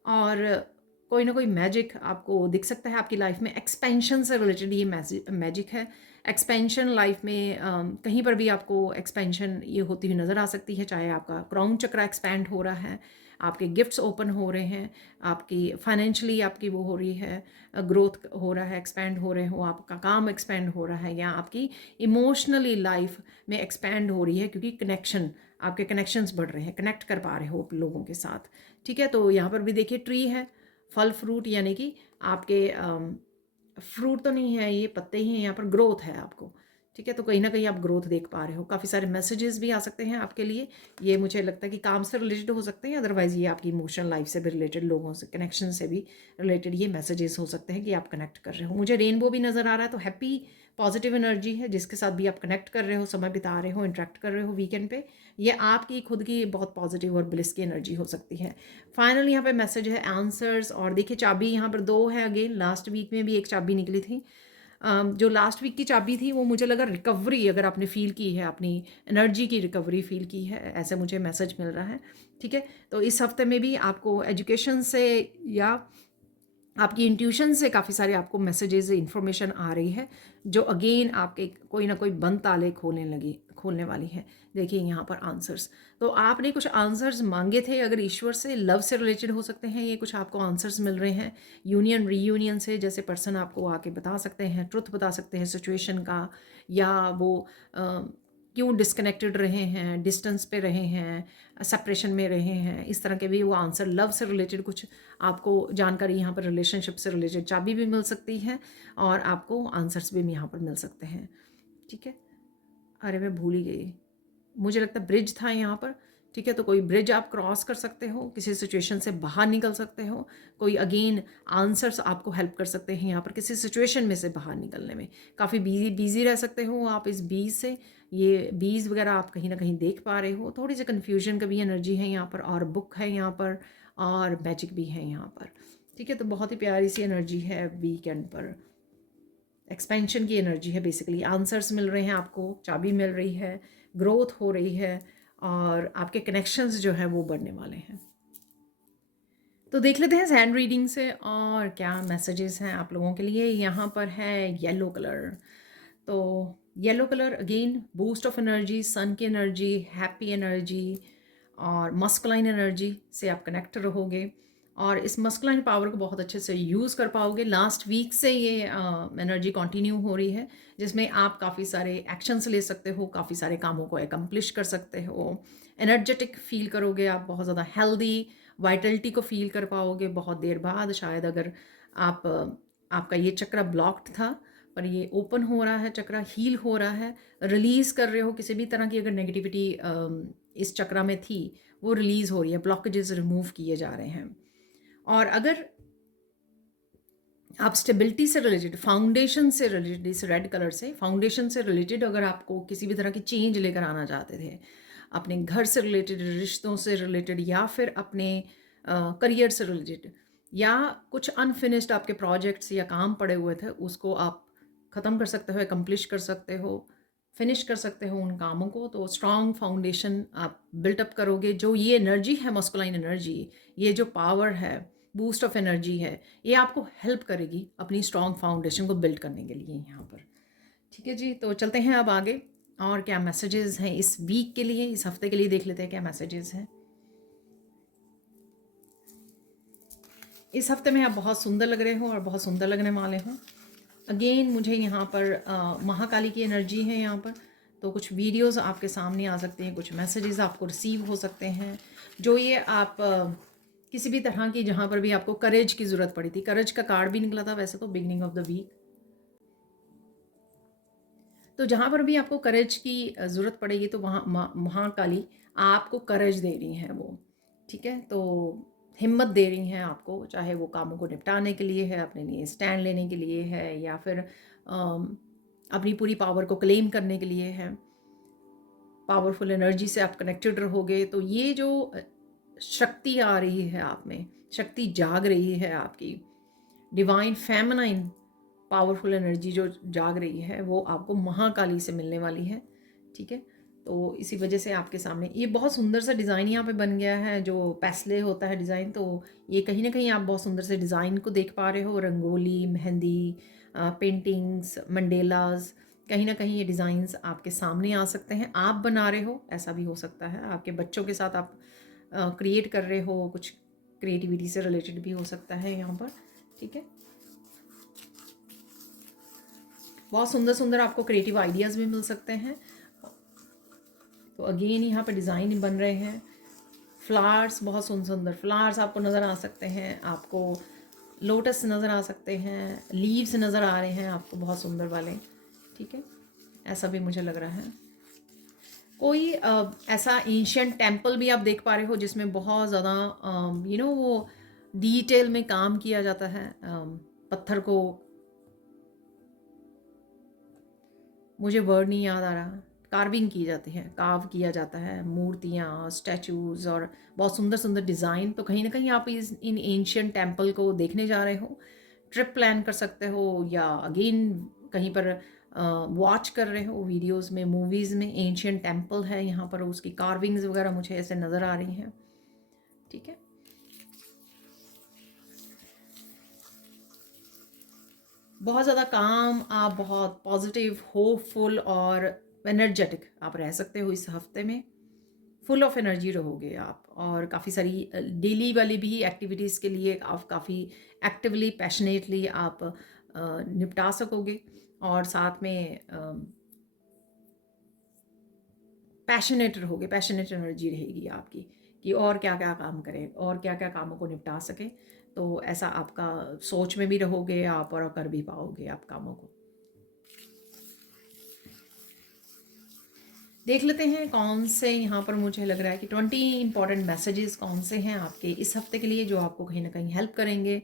और कोई ना कोई मैजिक आपको दिख सकता है आपकी लाइफ में, एक्सपेंशन से रिलेटेड ये मैजिक है। एक्सपेंशन लाइफ में कहीं पर भी आपको एक्सपेंशन ये होती हुई नज़र आ सकती है, चाहे आपका क्राउन चक्र एक्सपैंड हो रहा है, आपके गिफ्ट्स ओपन हो रहे हैं, आपकी फाइनेंशियली आपकी वो हो रही है, ग्रोथ हो रहा है, एक्सपैंड हो रहे हो, आपका काम एक्सपैंड हो रहा है, या आपकी इमोशनली लाइफ में एक्सपैंड हो रही है क्योंकि कनेक्शन, आपके कनेक्शंस बढ़ रहे हैं, कनेक्ट कर पा रहे हो लोगों के साथ। ठीक है, तो यहाँ पर भी देखिए ट्री है, फल फ्रूट, यानी कि आपके फ्रूट तो नहीं है, ये पत्ते ही हैं, यहाँ पर ग्रोथ है आपको। ठीक है, तो कहीं ना कहीं आप ग्रोथ देख पा रहे हो, काफ़ी सारे मैसेजेस भी आ सकते हैं आपके लिए। ये मुझे लगता है कि काम से रिलेटेड हो सकते हैं, अदरवाइज ये आपकी इमोशनल लाइफ से भी रिलेटेड, लोगों से कनेक्शन से भी रिलेटेड ये मैसेजेस हो सकते हैं कि आप कनेक्ट कर रहे हो। मुझे रेनबो भी नज़र आ रहा है, तो हैप्पी पॉजिटिव एनर्जी है, जिसके साथ भी आप कनेक्ट कर रहे हो, समय बिता रहे हो, इंटरेक्ट कर रहे हो वीकेंड पे, ये आपकी खुद की बहुत पॉजिटिव और ब्लिस की एनर्जी हो सकती है। फाइनल यहाँ पे मैसेज है आंसर्स, और देखिए चाबी यहाँ पर 2 है, अगेन लास्ट वीक में भी एक चाबी निकली थी। जो लास्ट वीक की चाबी थी वो मुझे लगा रिकवरी, अगर आपने फील की है, अपनी एनर्जी की रिकवरी फील की है, ऐसे मुझे मैसेज मिल रहा है। ठीक है, तो इस हफ्ते में भी आपको एजुकेशन से या आपकी इंट्यूशन से काफ़ी सारे आपको मैसेजेस, इंफॉर्मेशन आ रही है जो अगेन आपके कोई ना कोई बंद ताले खोलने वाली है। देखिए यहाँ पर आंसर्स, तो आपने कुछ आंसर्स मांगे थे, अगर ईश्वर से, लव से रिलेटेड हो सकते हैं, ये कुछ आपको आंसर्स मिल रहे हैं यूनियन रीयूनियन से, जैसे पर्सन आपको आके बता सकते हैं, ट्रुथ बता सकते हैं सिचुएशन का, या वो क्यों डिस्कनेक्टेड रहे हैं, डिस्टेंस पे रहे हैं, सेपरेशन में रहे हैं, इस तरह के भी वो आंसर, लव से रिलेटेड कुछ आपको जानकारी यहाँ पर, रिलेशनशिप से रिलेटेड चाबी भी मिल सकती है और आपको आंसर्स भी यहाँ पर मिल सकते हैं। ठीक है, अरे मैं भूल ही गई, मुझे लगता है ब्रिज था यहाँ पर। ठीक है, तो कोई ब्रिज आप क्रॉस कर सकते हो, किसी सिचुएशन से बाहर निकल सकते हो, कोई अगेन आंसर्स आपको हेल्प कर सकते हैं यहाँ पर किसी सिचुएशन में से बाहर निकलने में। काफ़ी बिजी रह सकते हो आप इस बीज से, ये बीज वगैरह आप कहीं ना कहीं देख पा रहे हो। थोड़ी सी कन्फ्यूजन का भी एनर्जी है यहाँ पर, और बुक है यहाँ पर, और मैजिक भी है यहाँ पर। ठीक है, तो बहुत ही प्यारी सी एनर्जी है वीकेंड पर, एक्सपेंशन की एनर्जी है बेसिकली। आंसर्स मिल रहे हैं आपको, चाबी मिल रही है, ग्रोथ हो रही है, और आपके कनेक्शंस जो है वो बढ़ने वाले हैं। तो देख लेते हैं हैंड रीडिंग से और क्या मैसेजेस हैं आप लोगों के लिए। यहाँ पर है येलो कलर, तो yellow colour again boost of energy, sun की एनर्जी, हैप्पी एनर्जी और मस्कुलाइन एनर्जी से आप कनेक्ट रहोगे और इस मस्कुलाइन पावर को बहुत अच्छे से यूज़ कर पाओगे। लास्ट वीक से ये एनर्जी कंटिन्यू हो रही है, जिसमें आप काफ़ी सारे एक्शंस ले सकते हो, काफ़ी सारे कामों को एकम्प्लिश कर सकते हो, एनर्जेटिक फील करोगे आप, बहुत ज़्यादा हेल्दी वाइटलिटी को फील कर पाओगे बहुत देर बाद। शायद अगर आप आपका ये चक्र ब्लॉक्ड था पर ये ओपन हो रहा है, चक्र हील हो रहा है, रिलीज़ कर रहे हो किसी भी तरह की अगर नेगेटिविटी इस चक्र में थी वो रिलीज़ हो रही है, ब्लॉकेजेस रिमूव किए जा रहे हैं। और अगर आप स्टेबिलिटी से रिलेटेड, फाउंडेशन से रिलेटेड, इस रेड कलर से फाउंडेशन से रिलेटेड अगर आपको किसी भी तरह की चेंज लेकर आना चाहते थे, अपने घर से रिलेटेड, रिश्तों से रिलेटेड, या फिर अपने करियर से रिलेटेड, या कुछ अनफिनिश्ड आपके प्रोजेक्ट्स या काम पड़े हुए थे, उसको आप ख़त्म कर सकते हो, एकम्प्लिश कर सकते हो, फिनिश कर सकते हो उन कामों को। तो स्ट्रॉन्ग फाउंडेशन आप बिल्टअप करोगे। जो ये एनर्जी है, मस्कुलाइन एनर्जी, ये जो पावर है, बूस्ट ऑफ एनर्जी है, ये आपको हेल्प करेगी अपनी स्ट्रॉन्ग फाउंडेशन को बिल्ड करने के लिए यहाँ पर। ठीक है जी, तो चलते हैं अब आगे और क्या मैसेजेस हैं इस वीक के लिए, इस हफ्ते के लिए देख लेते हैं क्या मैसेजेस हैं। इस हफ्ते में आप बहुत सुंदर लग रहे हो और बहुत सुंदर लगने वाले हो। अगेन मुझे यहाँ पर महाकाली की एनर्जी है यहाँ पर, तो कुछ वीडियोस आपके सामने आ सकते हैं, कुछ मैसेजेस आपको रिसीव हो सकते हैं। जो ये आप किसी भी तरह की जहाँ पर भी आपको करेज की ज़रूरत पड़ी थी। करेज का कार्ड भी निकला था वैसे तो बिगिनिंग ऑफ द वीक। तो जहाँ पर भी आपको करेज की ज़रूरत पड़ेगी तो वहाँ महाकाली आपको करेज दे रही हैं वो, ठीक है। तो हिम्मत दे रही हैं आपको, चाहे वो कामों को निपटाने के लिए है, अपने लिए स्टैंड लेने के लिए है, या फिर अपनी पूरी पावर को क्लेम करने के लिए है। पावरफुल एनर्जी से आप कनेक्टेड रहोगे तो ये जो शक्ति आ रही है आप में, शक्ति जाग रही है आपकी, डिवाइन फेमिनाइन पावरफुल एनर्जी जो जाग रही है वो आपको महाकाली से मिलने वाली है, ठीक है। तो इसी वजह से आपके सामने ये बहुत सुंदर सा डिज़ाइन यहाँ पे बन गया है, जो पैसले होता है डिज़ाइन, तो ये कहीं ना कहीं आप बहुत सुंदर से डिज़ाइन को देख पा रहे हो। रंगोली, मेहंदी, पेंटिंग्स, मंडेलाज, कहीं ना कहीं ये डिज़ाइंस आपके सामने आ सकते हैं। आप बना रहे हो, ऐसा भी हो सकता है आपके बच्चों के साथ आप क्रिएट कर रहे हो, कुछ क्रिएटिविटी से रिलेटेड भी हो सकता है यहाँ पर, ठीक है। बहुत सुंदर सुंदर आपको क्रिएटिव आइडियाज़ भी मिल सकते हैं। तो अगेन यहाँ पे डिज़ाइन बन रहे हैं, फ्लावर्स, बहुत सुंदर सुंदर फ्लावर्स आपको नज़र आ सकते हैं, आपको लोटस नज़र आ सकते हैं, लीव्स नज़र आ रहे हैं आपको बहुत सुंदर वाले, ठीक है। ऐसा भी मुझे लग रहा है। कोई ऐसा एंशियंट टेम्पल भी आप देख पा रहे हो जिसमें बहुत ज़्यादा वो डिटेल में काम किया जाता है, पत्थर को, मुझे वर्ड नहीं याद आ रहा, कार्विंग की जाती है, कार्व किया जाता है, मूर्तियाँ, स्टैचूज़ और बहुत सुंदर सुंदर डिज़ाइन। तो कहीं ना कहीं आप इन एंशियंट टेम्पल को देखने जा रहे हो, ट्रिप प्लान कर सकते हो, या अगेन कहीं पर वॉच कर रहे हो वीडियोस में, मूवीज़ में। एंशियंट टेम्पल है यहाँ पर, उसकी कार्विंग्स वगैरह मुझे ऐसे नज़र आ रही हैं, ठीक है। बहुत ज़्यादा काम, आप बहुत पॉजिटिव, होपफुल और एनर्जेटिक आप रह सकते हो इस हफ्ते में। फुल ऑफ एनर्जी रहोगे आप, और काफ़ी सारी डेली वाली भी एक्टिविटीज़ के लिए आप काफ़ी एक्टिवली, पैशनेटली आप निपटा सकोगे। और साथ में पैशनेट रहोगे, पैशनेट एनर्जी रहेगी आपकी कि और क्या क्या काम करें और क्या क्या कामों को निपटा सकें। तो ऐसा आपका सोच में भी रहोगे आप, और कर भी पाओगे आप कामों को। देख लेते हैं कौन से यहाँ पर मुझे लग रहा है कि 20 इंपॉर्टेंट मैसेजेस कौन से हैं आपके इस हफ्ते के लिए, जो आपको कहीं ना कहीं हेल्प करेंगे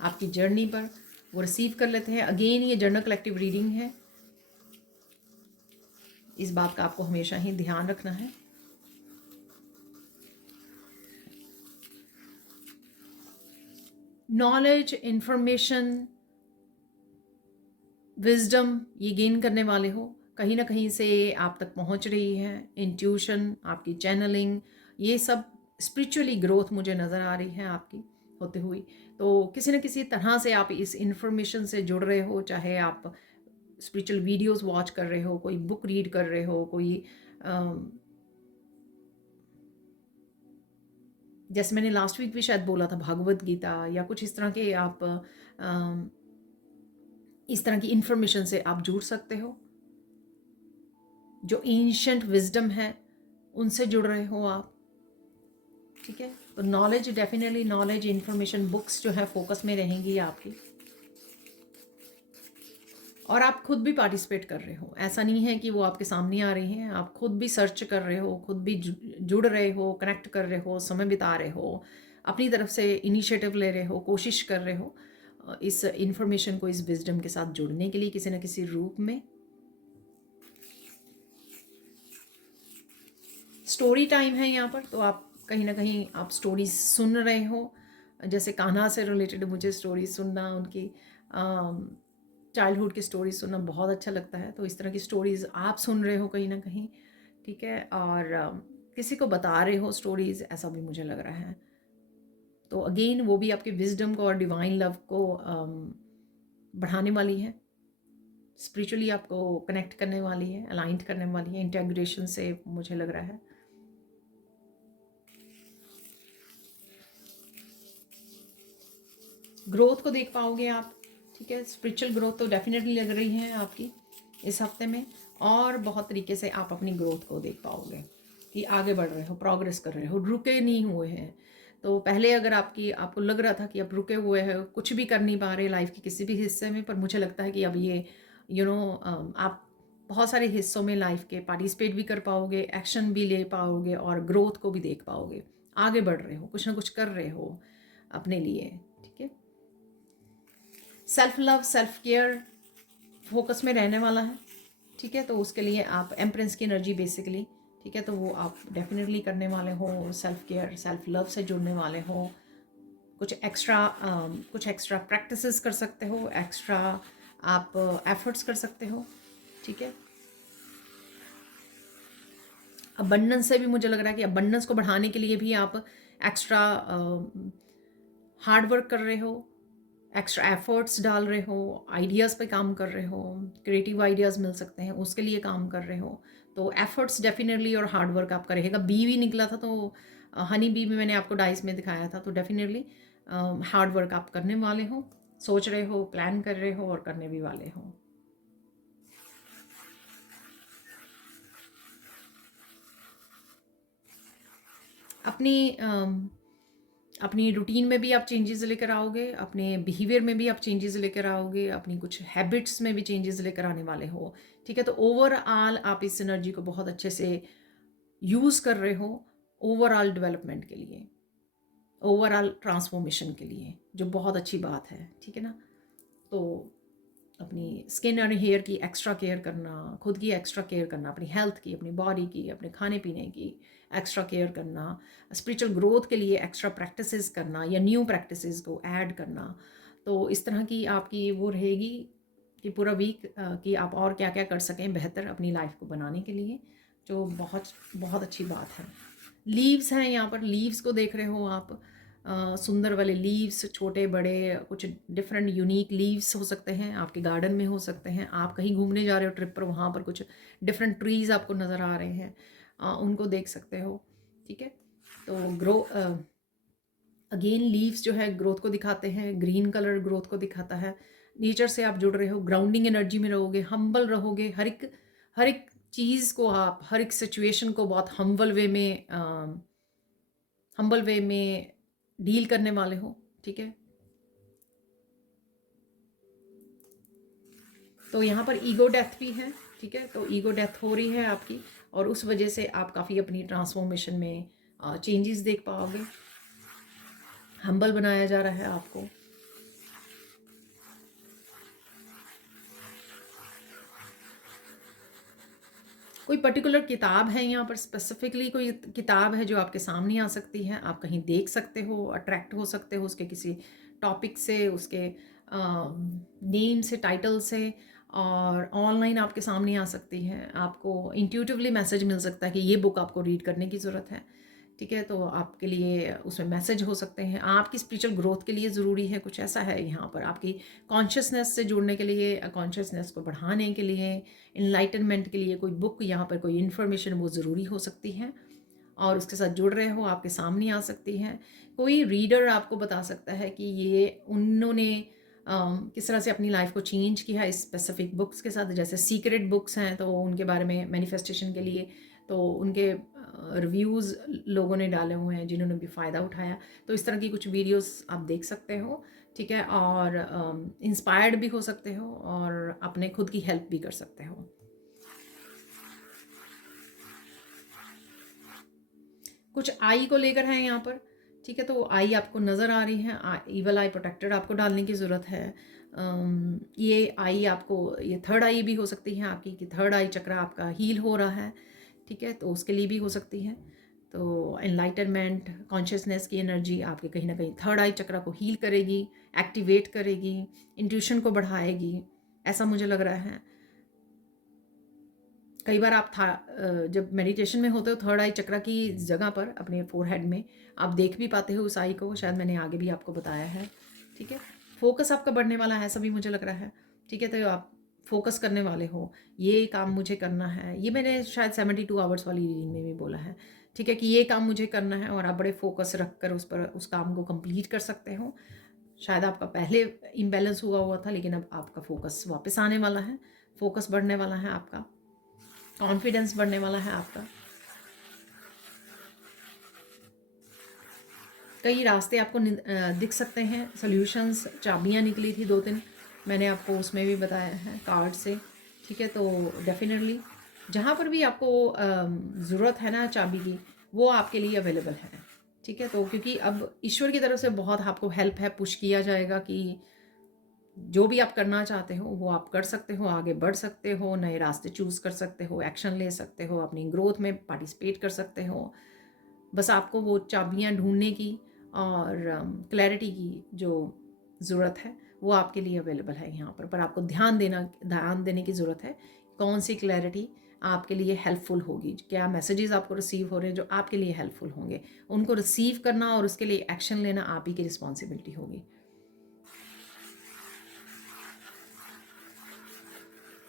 आपकी जर्नी पर, वो रिसीव कर लेते हैं। अगेन ये जर्नल कलेक्टिव रीडिंग है, इस बात का आपको हमेशा ही ध्यान रखना है। नॉलेज, इंफॉर्मेशन, विजडम ये गेन करने वाले हो, कहीं ना कहीं से आप तक पहुंच रही है। इंट्यूशन, आपकी चैनलिंग, ये सब स्पिरिचुअली ग्रोथ मुझे नज़र आ रही है आपकी होते हुई। तो किसी न किसी तरह से आप इस इंफॉर्मेशन से जुड़ रहे हो, चाहे आप स्पिरिचुअल वीडियोस वॉच कर रहे हो, कोई बुक रीड कर रहे हो, कोई जैसे मैंने लास्ट वीक भी शायद बोला था भागवत गीता, या कुछ इस तरह के आप इस तरह की इंफॉर्मेशन से आप जुड़ सकते हो। जो एंशियंट विजडम है उनसे जुड़ रहे हो आप, ठीक है। तो knowledge, definitely knowledge, information, books जो है फोकस में रहेंगी आपकी। और आप खुद भी पार्टिसिपेट कर रहे हो, ऐसा नहीं है कि वो आपके सामने आ रही हैं, आप खुद भी सर्च कर रहे हो, खुद भी जुड़ रहे हो, कनेक्ट कर रहे हो, समय बिता रहे हो, अपनी तरफ से इनिशिएटिव ले रहे हो, कोशिश कर रहे हो इस इंफॉर्मेशन को, इस विजडम के साथ जुड़ने के लिए किसी न किसी रूप में। स्टोरी टाइम है यहाँ पर, तो आप कहीं ना कहीं आप स्टोरीज सुन रहे हो। जैसे कान्हा से रिलेटेड मुझे स्टोरीज सुनना, उनकी चाइल्डहुड की स्टोरीज सुनना बहुत अच्छा लगता है। तो इस तरह की स्टोरीज आप सुन रहे हो कहीं ना कहीं, ठीक है। और किसी को बता रहे हो स्टोरीज, ऐसा भी मुझे लग रहा है। तो अगेन वो भी आपके विजडम को और डिवाइन लव को बढ़ाने वाली है, स्पिरिचुअली आपको कनेक्ट करने वाली है, अलाइंड करने वाली है, इंटेग्रेशन से मुझे लग रहा है। ग्रोथ को देख पाओगे आप, ठीक है। स्पिरिचुअल ग्रोथ तो डेफिनेटली लग रही है आपकी इस हफ्ते में, और बहुत तरीके से आप अपनी ग्रोथ को देख पाओगे कि आगे बढ़ रहे हो, प्रोग्रेस कर रहे हो, रुके नहीं हुए हैं। तो पहले अगर आपको लग रहा था कि आप रुके हुए हैं, कुछ भी कर नहीं पा रहे लाइफ के किसी भी हिस्से में, पर मुझे लगता है कि अब ये आप बहुत सारे हिस्सों में लाइफ के पार्टिसिपेट भी कर पाओगे, एक्शन भी ले पाओगे और ग्रोथ को भी देख पाओगे। आगे बढ़ रहे हो, कुछ ना कुछ कर रहे हो अपने लिए, ठीक है। Self love, self care focus में रहने वाला है, ठीक है। तो उसके लिए आप एम्प्रेंस की एनर्जी बेसिकली, ठीक है, तो वो आप डेफिनेटली करने वाले हो। सेल्फ केयर, सेल्फ लव से जुड़ने वाले हो। कुछ एक्स्ट्रा प्रैक्टिसेस कर सकते हो, एक्स्ट्रा आप एफर्ट्स कर सकते हो, ठीक है। अबंडेंस से भी मुझे लग रहा है कि अबंडेंस को बढ़ाने के लिए भी आप एक्स्ट्रा हार्ड वर्क कर रहे हो, एक्स्ट्रा एफर्ट्स डाल रहे हो, आइडियाज़ पे काम कर रहे हो, क्रिएटिव आइडियाज़ मिल सकते हैं, उसके लिए काम कर रहे हो। तो एफर्ट्स डेफिनेटली और हार्ड वर्क आपका रहेगा। बी भी निकला था, तो हनी बी भी मैंने आपको डाइस में दिखाया था, तो डेफिनेटली हार्ड वर्क आप करने वाले हो, सोच रहे हो, प्लान कर रहे हो और करने भी वाले हो। अपनी रूटीन में भी आप चेंजेस लेकर आओगे, अपने बिहेवियर में भी आप चेंजेस लेकर आओगे, अपनी कुछ हैबिट्स में भी चेंजेस लेकर आने वाले हो, ठीक है। तो ओवरऑल आप इस एनर्जी को बहुत अच्छे से यूज़ कर रहे हो ओवरऑल डेवलपमेंट के लिए, ओवरऑल ट्रांसफॉर्मेशन के लिए, जो बहुत अच्छी बात है, ठीक है ना। तो अपनी स्किन और हेयर की एक्स्ट्रा केयर करना, खुद की एक्स्ट्रा केयर करना, अपनी हेल्थ की, अपनी बॉडी की, अपने खाने पीने की एक्स्ट्रा केयर करना, स्पिरिचुअल ग्रोथ के लिए एक्स्ट्रा प्रैक्टिसेस करना या न्यू प्रैक्टिसेस को ऐड करना। तो इस तरह की आपकी वो रहेगी कि पूरा वीक कि आप और क्या क्या कर सकें बेहतर अपनी लाइफ को बनाने के लिए, जो बहुत बहुत अच्छी बात है। लीव्स हैं यहाँ पर, लीव्स को देख रहे हो आप, सुंदर वाले लीव्स, छोटे बड़े, कुछ डिफरेंट यूनिक लीव्स हो सकते हैं, आपके गार्डन में हो सकते हैं, आप कहीं घूमने जा रहे हो ट्रिप पर, वहाँ पर कुछ डिफरेंट ट्रीज़ आपको नज़र आ रहे हैं, उनको देख सकते हो, ठीक है। तो अगेन लीव्स जो है ग्रोथ को दिखाते हैं, ग्रीन कलर ग्रोथ को दिखाता है। नेचर से आप जुड़ रहे हो, ग्राउंडिंग एनर्जी में रहोगे, हम्बल रहोगे, हर एक चीज़ को आप, हर एक सिचुएशन को बहुत हम्बल वे में डील करने वाले हो, ठीक है। तो यहाँ पर ईगो डेथ भी है, ठीक है। तो ईगो डेथ हो रही है आपकी, और उस वजह से आप काफ़ी अपनी ट्रांसफॉर्मेशन में चेंजेस देख पाओगे। हम्बल बनाया जा रहा है आपको। कोई पर्टिकुलर किताब है यहाँ पर, स्पेसिफिकली कोई किताब है जो आपके सामने आ सकती है, आप कहीं देख सकते हो, अट्रैक्ट हो सकते हो उसके किसी टॉपिक से, उसके नेम से, टाइटल से, और ऑनलाइन आपके सामने आ सकती है। आपको इंट्यूटिवली मैसेज मिल सकता है कि ये बुक आपको रीड करने की ज़रूरत है, ठीक है। तो आपके लिए उसमें मैसेज हो सकते हैं, आपकी स्पिरिचुअल ग्रोथ के लिए ज़रूरी है, कुछ ऐसा है यहाँ पर, आपकी कॉन्शियसनेस से जुड़ने के लिए, कॉन्शियसनेस को बढ़ाने के लिए, इनलाइटनमेंट के लिए कोई बुक, यहाँ पर कोई इन्फॉर्मेशन वो ज़रूरी हो सकती है, और उसके साथ जुड़ रहे हो, आपके सामने आ सकती है। कोई रीडर आपको बता सकता है कि ये उन्होंने किस तरह से अपनी लाइफ को चेंज किया है स्पेसिफिक बुक्स के साथ। जैसे सीक्रेट बुक्स हैं, तो उनके बारे में मैनिफेस्टेशन के लिए, तो उनके रिव्यूज़ लोगों ने डाले हुए हैं जिन्होंने भी फ़ायदा उठाया। तो इस तरह की कुछ वीडियोस आप देख सकते हो, ठीक है, और इंस्पायर्ड भी हो सकते हो और अपने खुद की हेल्प भी कर सकते हो। कुछ आई को लेकर है यहाँ पर, ठीक है। तो आई आपको नज़र आ रही है, ईवल आई प्रोटेक्टर आपको डालने की ज़रूरत है। ये आई आपको, ये थर्ड आई भी हो सकती है आपकी, कि थर्ड आई चक्र आपका हील हो रहा है, ठीक है, तो उसके लिए भी हो सकती है। तो एनलाइटनमेंट, कॉन्शियसनेस की एनर्जी आपके कहीं ना कहीं थर्ड आई चक्र को हील करेगी, एक्टिवेट करेगी, इंट्यूशन को बढ़ाएगी, ऐसा मुझे लग रहा है। कई बार आप जब मेडिटेशन में होते हो, थर्ड आई चक्र की जगह पर अपने फोरहेड में आप देख भी पाते हो उस आई को, शायद मैंने आगे भी आपको बताया है, ठीक है। फोकस आपका बढ़ने वाला है, ऐसा भी मुझे लग रहा है, ठीक है। तो आप फोकस करने वाले हो, ये काम मुझे करना है, ये मैंने शायद 72 आवर्स वाली रीडिंग में भी बोला है, ठीक है, कि ये काम मुझे करना है, और आप बड़े फोकस रख कर उस काम को कंप्लीट कर सकते हो। शायद आपका पहले इम्बैलेंस हुआ था, लेकिन अब आपका फोकस वापस आने वाला है, फोकस बढ़ने वाला है आपका, कॉन्फिडेंस बढ़ने वाला है आपका। कई रास्ते आपको दिख सकते हैं, सॉल्यूशंस, चाबियाँ निकली थी 2-3, मैंने आपको उसमें भी बताया है कार्ड से, ठीक है। तो डेफिनेटली जहाँ पर भी आपको ज़रूरत है ना चाबी की, वो आपके लिए अवेलेबल है, ठीक है। तो क्योंकि अब ईश्वर की तरफ से बहुत आपको हेल्प है, पुश किया जाएगा कि जो भी आप करना चाहते हो वो आप कर सकते हो, आगे बढ़ सकते हो, नए रास्ते चूज़ कर सकते हो, एक्शन ले सकते हो, अपनी ग्रोथ में पार्टिसिपेट कर सकते हो। बस आपको वो चाबियाँ ढूँढने की और क्लैरिटी की जो ज़रूरत है वो आपके लिए अवेलेबल है यहाँ पर आपको ध्यान देने की ज़रूरत है। कौन सी क्लैरिटी आपके लिए हेल्पफुल होगी, क्या मैसेजेस आपको रिसीव हो रहे हैं जो आपके लिए हेल्पफुल होंगे, उनको रिसीव करना और उसके लिए एक्शन लेना आप ही की रिस्पॉन्सिबिलिटी होगी।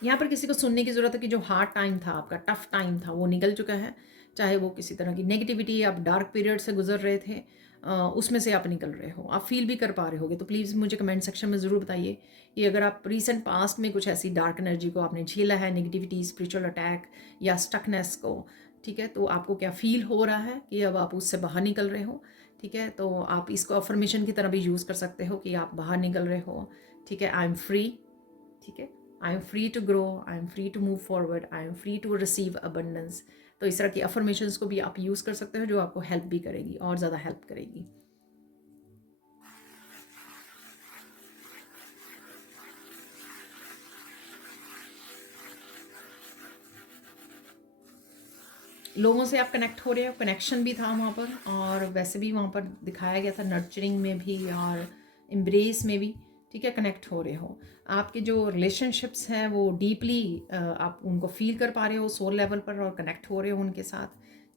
यहाँ पर किसी को सुनने की ज़रूरत है कि जो हार्ड टाइम था, आपका टफ टाइम था, वो निकल चुका है। चाहे वो किसी तरह की नेगेटिविटी, आप डार्क पीरियड से गुजर रहे थे, उसमें से आप निकल रहे हो, आप फील भी कर पा रहे होगे। तो प्लीज़ मुझे कमेंट सेक्शन में ज़रूर बताइए कि अगर आप रीसेंट पास्ट में कुछ ऐसी डार्क एनर्जी को आपने झेला है, नेगेटिविटी, स्पिरिचुअल अटैक या स्टकनेस को, ठीक है, तो आपको क्या फील हो रहा है कि अब आप उससे बाहर निकल रहे हो, ठीक है। तो आप इसको अफर्मेशन की तरह भी यूज़ कर सकते हो कि आप बाहर निकल रहे हो, ठीक है। आई एम फ्री, ठीक है। I am free to grow, I am free to move forward, I am free to receive abundance. तो इस तरह की अफर्मेशंस को भी आप यूज़ कर सकते हो जो आपको हेल्प भी करेगी और ज़्यादा हेल्प करेगी। लोगों से आप कनेक्ट हो रहे हो, कनेक्शन भी था वहाँ पर, और वैसे भी वहाँ पर दिखाया गया था नर्चरिंग में भी और एम्ब्रेस में भी, ठीक है। कनेक्ट हो रहे हो, आपके जो रिलेशनशिप्स हैं वो डीपली आप उनको फील कर पा रहे हो सोल लेवल पर और कनेक्ट हो रहे हो उनके साथ,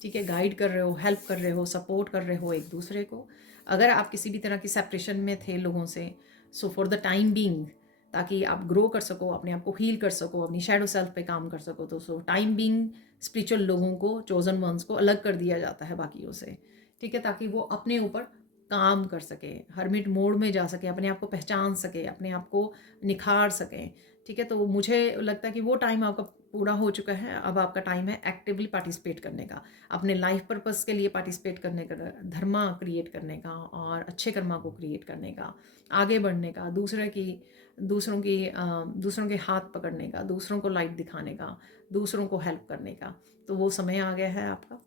ठीक है। गाइड कर रहे हो, हेल्प कर रहे हो, सपोर्ट कर रहे हो एक दूसरे को। अगर आप किसी भी तरह की सेपरेशन में थे लोगों से, so for the time being, ताकि आप ग्रो कर सको, अपने आप को हील कर सको, अपनी शैडो सेल्फ पे काम कर सको, तो सो टाइम बीइंग स्पिरिचुअल लोगों को, चोजन वंस को अलग कर दिया जाता है बाकियों से, ठीक है, ताकि वो अपने ऊपर काम कर सके, हरमिट मोड में जा सके, अपने आप को पहचान सके, अपने आप को निखार सकें, ठीक है। तो मुझे लगता है कि वो टाइम आपका पूरा हो चुका है। अब आपका टाइम है एक्टिवली पार्टिसिपेट करने का, अपने लाइफ पर्पस के लिए पार्टिसिपेट करने का, धर्मा क्रिएट करने का और अच्छे कर्मा को क्रिएट करने का, आगे बढ़ने का, दूसरों के हाथ पकड़ने का, दूसरों को लाइट दिखाने का, दूसरों को हेल्प करने का। तो वो समय आ गया है आपका।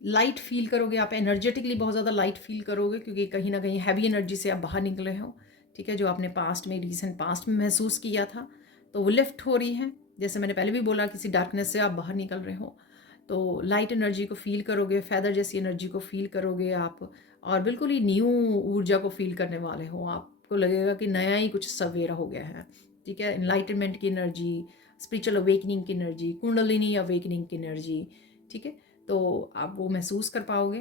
लाइट फील करोगे आप, एनर्जेटिकली बहुत ज़्यादा लाइट फील करोगे, क्योंकि कहीं ना कहीं हैवी एनर्जी से आप बाहर निकले हो, ठीक है, जो आपने पास्ट में, रिसेंट पास्ट में महसूस किया था, तो वो लिफ्ट हो रही है। जैसे मैंने पहले भी बोला, किसी डार्कनेस से आप बाहर निकल रहे हो, तो लाइट एनर्जी को फील करोगे, फैदर जैसी एनर्जी को फील करोगे आप, और बिल्कुल ही न्यू ऊर्जा को फील करने वाले हो। आपको लगेगा कि नया ही कुछ सवेरा हो गया है, ठीक है। इनलाइटनमेंट की एनर्जी, स्पिरिचुअल अवेकनिंग की एनर्जी, कुंडलिनी अवेकनिंग की एनर्जी, ठीक है। तो आप वो महसूस कर पाओगे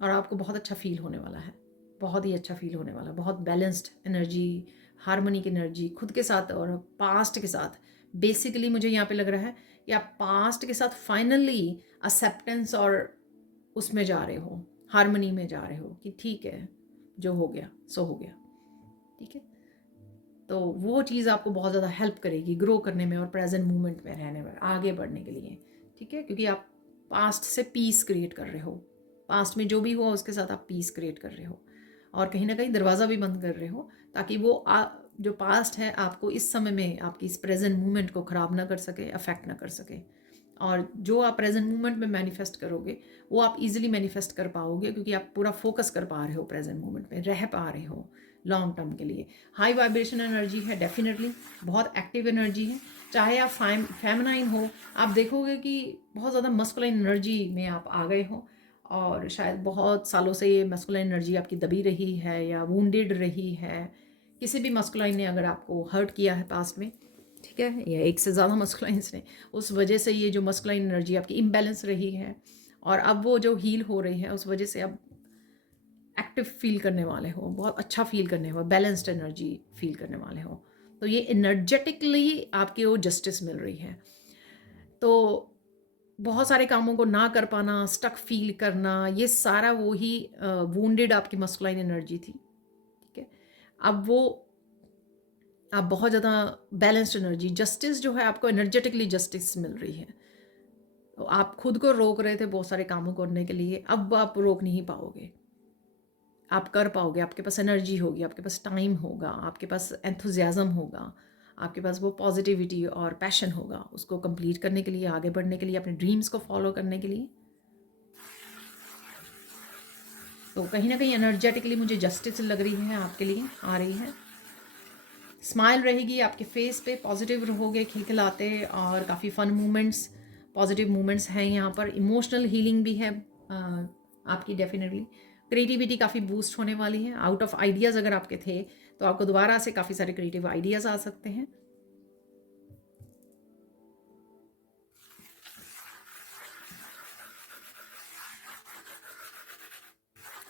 और आपको बहुत अच्छा फील होने वाला है, बहुत ही अच्छा फील होने वाला है। बहुत बैलेंस्ड एनर्जी, हार्मनी की एनर्जी खुद के साथ और पास्ट के साथ। बेसिकली मुझे यहाँ पे लग रहा है कि आप पास्ट के साथ फाइनली एक्सेप्टेंस और उसमें जा रहे हो, हार्मनी में जा रहे हो कि ठीक है, जो हो गया सो हो गया, ठीक है। तो वो चीज़ आपको बहुत ज़्यादा हेल्प करेगी ग्रो करने में और प्रेजेंट मोमेंट में रहने में, आगे बढ़ने के लिए, ठीक है। क्योंकि आप पास्ट से पीस क्रिएट कर रहे हो, पास्ट में जो भी हुआ उसके साथ आप पीस क्रिएट कर रहे हो, और कहीं ना कहीं दरवाज़ा भी बंद कर रहे हो ताकि वो जो पास्ट है आपको इस समय में, आपकी इस प्रेजेंट मोमेंट को ख़राब ना कर सके, अफेक्ट ना कर सके। और जो आप प्रेजेंट मोमेंट में मैनिफेस्ट करोगे वो आप इजीली मैनिफेस्ट कर पाओगे, क्योंकि आप पूरा फोकस कर पा रहे हो, प्रेजेंट मोमेंट में रह पा रहे हो लॉन्ग टर्म के लिए। हाई वाइब्रेशन एनर्जी है, डेफिनेटली बहुत एक्टिव एनर्जी है। चाहे आप फेमिनाइन हो, आप देखोगे कि बहुत ज़्यादा मस्कुलाइन एनर्जी में आप आ गए हो, और शायद बहुत सालों से ये मस्कुलाइन एनर्जी आपकी दबी रही है या वुंडेड रही है। किसी भी मस्कुलाइन ने अगर आपको हर्ट किया है पास्ट में, ठीक है, या एक से ज़्यादा मस्कुलाइंस ने, उस वजह से ये जो मस्कुलाइन एनर्जी आपकी इम्बैलेंस रही है, और अब वो जो हील हो रही है उस वजह से अब एक्टिव फील करने वाले हो, बहुत अच्छा फील करने वाले, बैलेंस्ड एनर्जी फील करने वाले हो। तो ये एनर्जेटिकली आपकी वो जस्टिस मिल रही है। तो बहुत सारे कामों को ना कर पाना, स्टक फील करना, ये सारा वो ही वूंडेड आपकी मस्कुलाइन एनर्जी थी, ठीक है। अब वो आप बहुत ज़्यादा बैलेंस्ड एनर्जी, जस्टिस जो है आपको एनर्जेटिकली जस्टिस मिल रही है। तो आप खुद को रोक रहे थे बहुत सारे कामों करने के लिए, अब आप रोक नहीं पाओगे, आप कर पाओगे। आपके पास एनर्जी होगी, आपके पास टाइम होगा, आपके पास एंथुजियाज़म होगा, आपके पास वो पॉजिटिविटी और पैशन होगा उसको कंप्लीट करने के लिए, आगे बढ़ने के लिए, अपने ड्रीम्स को फॉलो करने के लिए। तो कहीं ना कहीं एनर्जेटिकली मुझे जस्टिस लग रही है आपके लिए, आ रही है। स्माइल रहेगी आपके फेस पे, पॉजिटिव रहोगे, खिलखिलाते, और काफ़ी फन मोमेंट्स, पॉजिटिव मोमेंट्स हैं यहाँ पर। इमोशनल हीलिंग भी है आपकी डेफिनेटली। क्रिएटिविटी काफ़ी बूस्ट होने वाली है। आउट ऑफ आइडियाज़ अगर आपके थे तो आपको दोबारा से काफ़ी सारे क्रिएटिव आइडियाज़ आ सकते हैं।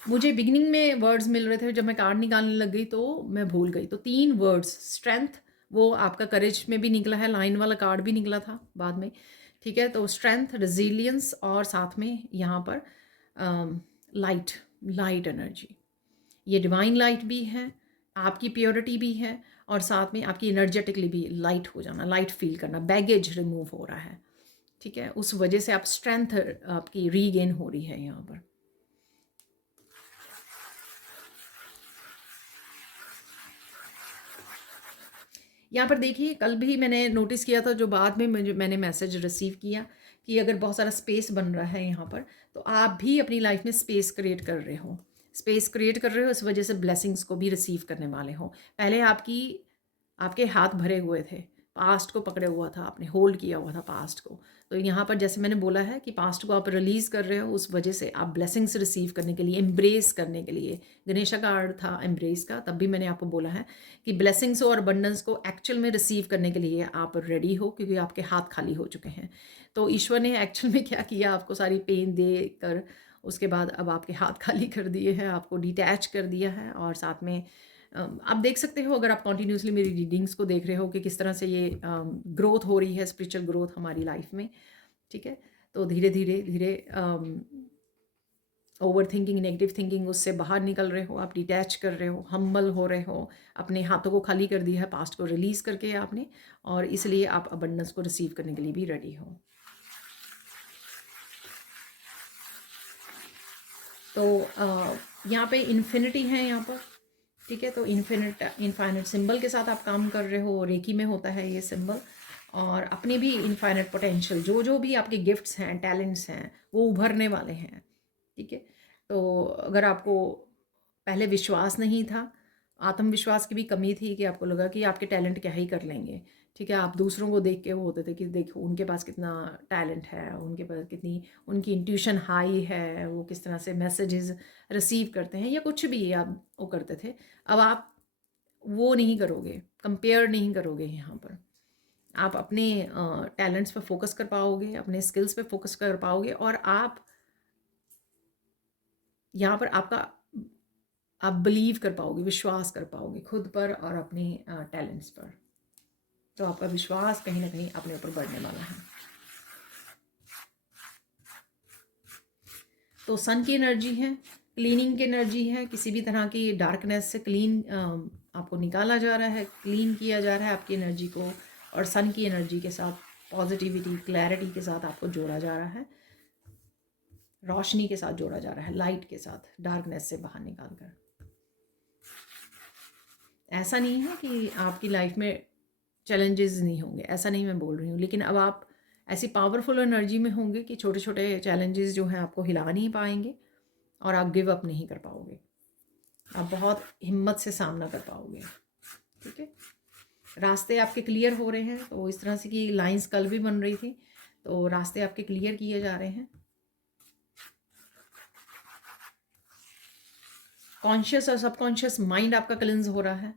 मुझे बिगिनिंग में वर्ड्स मिल रहे थे, जब मैं कार्ड निकालने लग गई तो मैं भूल गई। तो 3 वर्ड्स, स्ट्रेंथ, वो आपका करेज में भी निकला है, लाइन वाला कार्ड भी निकला था बाद में, ठीक है। तो स्ट्रेंथ, रेजिलियंस, और साथ में यहाँ पर लाइट, लाइट एनर्जी। ये डिवाइन लाइट भी है, आपकी प्योरिटी भी है, और साथ में आपकी एनर्जेटिकली भी लाइट हो जाना, लाइट फील करना, बैगेज रिमूव हो रहा है, ठीक है। उस वजह से आप स्ट्रेंथ आपकी रीगेन हो रही है यहाँ पर। यहाँ पर देखिए, कल भी मैंने नोटिस किया था, जो बाद में मैंने मैसेज रिसीव किया, कि अगर बहुत सारा स्पेस बन रहा है यहाँ पर, तो आप भी अपनी लाइफ में स्पेस क्रिएट कर रहे हो, स्पेस क्रिएट कर रहे हो, इस वजह से ब्लेसिंग्स को भी रिसीव करने वाले हो। पहले आपके हाथ भरे हुए थे, पास्ट को पकड़े हुआ था आपने, होल्ड किया हुआ था पास्ट को। तो यहाँ पर जैसे मैंने बोला है कि पास्ट को आप रिलीज़ कर रहे हो, उस वजह से आप ब्लेसिंग्स रिसीव करने के लिए, एम्ब्रेस करने के लिए, गणेशा कार्ड था एम्ब्रेस का, तब भी मैंने आपको बोला है कि ब्लेसिंग्स और अबंडेंस को एक्चुअल में रिसीव करने के लिए आप रेडी हो, क्योंकि आपके हाथ खाली हो चुके हैं। तो ईश्वर ने एक्चुअल में क्या किया, आपको सारी पेन दे कर उसके बाद अब आपके हाथ खाली कर दिए हैं, आपको डिटैच कर दिया है। और साथ में आप देख सकते हो, अगर आप कॉन्टीन्यूसली मेरी रीडिंग्स को देख रहे हो, कि किस तरह से ये ग्रोथ हो रही है, स्पिरिचुअल ग्रोथ हमारी लाइफ में, ठीक है। तो धीरे धीरे धीरे ओवर थिंकिंग, नेगेटिव थिंकिंग, उससे बाहर निकल रहे हो, आप डिटैच कर रहे हो, हम्बल हो रहे हो, अपने हाथों को खाली कर दिया है पास्ट को रिलीज़ करके आपने, और इसलिए आप अबंडेंस को रिसीव करने के लिए भी रेडी हो। तो यहाँ पे इन्फिनिटी है यहाँ पर, ठीक है। तो इनफाइनाइट सिंबल के साथ आप काम कर रहे हो, रेकी में होता है ये सिंबल। और अपने भी इनफाइनाइट पोटेंशियल, जो भी आपके गिफ्ट्स हैं, टैलेंट्स हैं, वो उभरने वाले हैं, ठीक है। तो अगर आपको पहले विश्वास नहीं था, आत्मविश्वास की भी कमी थी, कि आपको लगा कि आपके टैलेंट क्या ही कर लेंगे, ठीक है। आप दूसरों को देख के वो होते थे कि देखो उनके पास कितना टैलेंट है, उनके पास कितनी, उनकी इंट्यूशन हाई है, वो किस तरह से मैसेजेस रिसीव करते हैं, या कुछ भी आप वो करते थे। अब आप वो नहीं करोगे, कंपेयर नहीं करोगे। यहाँ पर आप अपने टैलेंट्स पे फोकस कर पाओगे, अपने स्किल्स पे फोकस कर पाओगे, और आप यहाँ पर आप बिलीव कर पाओगे, विश्वास कर पाओगे खुद पर और अपने टैलेंट्स पर। तो आपका विश्वास कहीं ना कहीं अपने ऊपर बढ़ने वाला है। तो सन की एनर्जी है, क्लीनिंग की एनर्जी है, किसी भी तरह की डार्कनेस से क्लीन आपको निकाला जा रहा है, क्लीन किया जा रहा है आपकी एनर्जी को, और सन की एनर्जी के साथ पॉजिटिविटी, क्लैरिटी के साथ आपको जोड़ा जा रहा है, रोशनी के साथ जोड़ा जा रहा है, लाइट के साथ, डार्कनेस से बाहर निकाल कर। ऐसा नहीं है कि आपकी लाइफ में चैलेंजेस नहीं होंगे, ऐसा नहीं मैं बोल रही हूँ, लेकिन अब आप ऐसी पावरफुल एनर्जी में होंगे कि छोटे छोटे चैलेंजेस जो हैं आपको हिला नहीं पाएंगे, और आप गिव अप नहीं कर पाओगे, आप बहुत हिम्मत से सामना कर पाओगे, ठीक है। रास्ते आपके क्लियर हो रहे हैं, तो इस तरह से कि लाइंस कल भी बन रही थी, तो रास्ते आपके क्लियर किए जा रहे हैं। कॉन्शियस और सबकॉन्शियस माइंड आपका क्लिंज हो रहा है,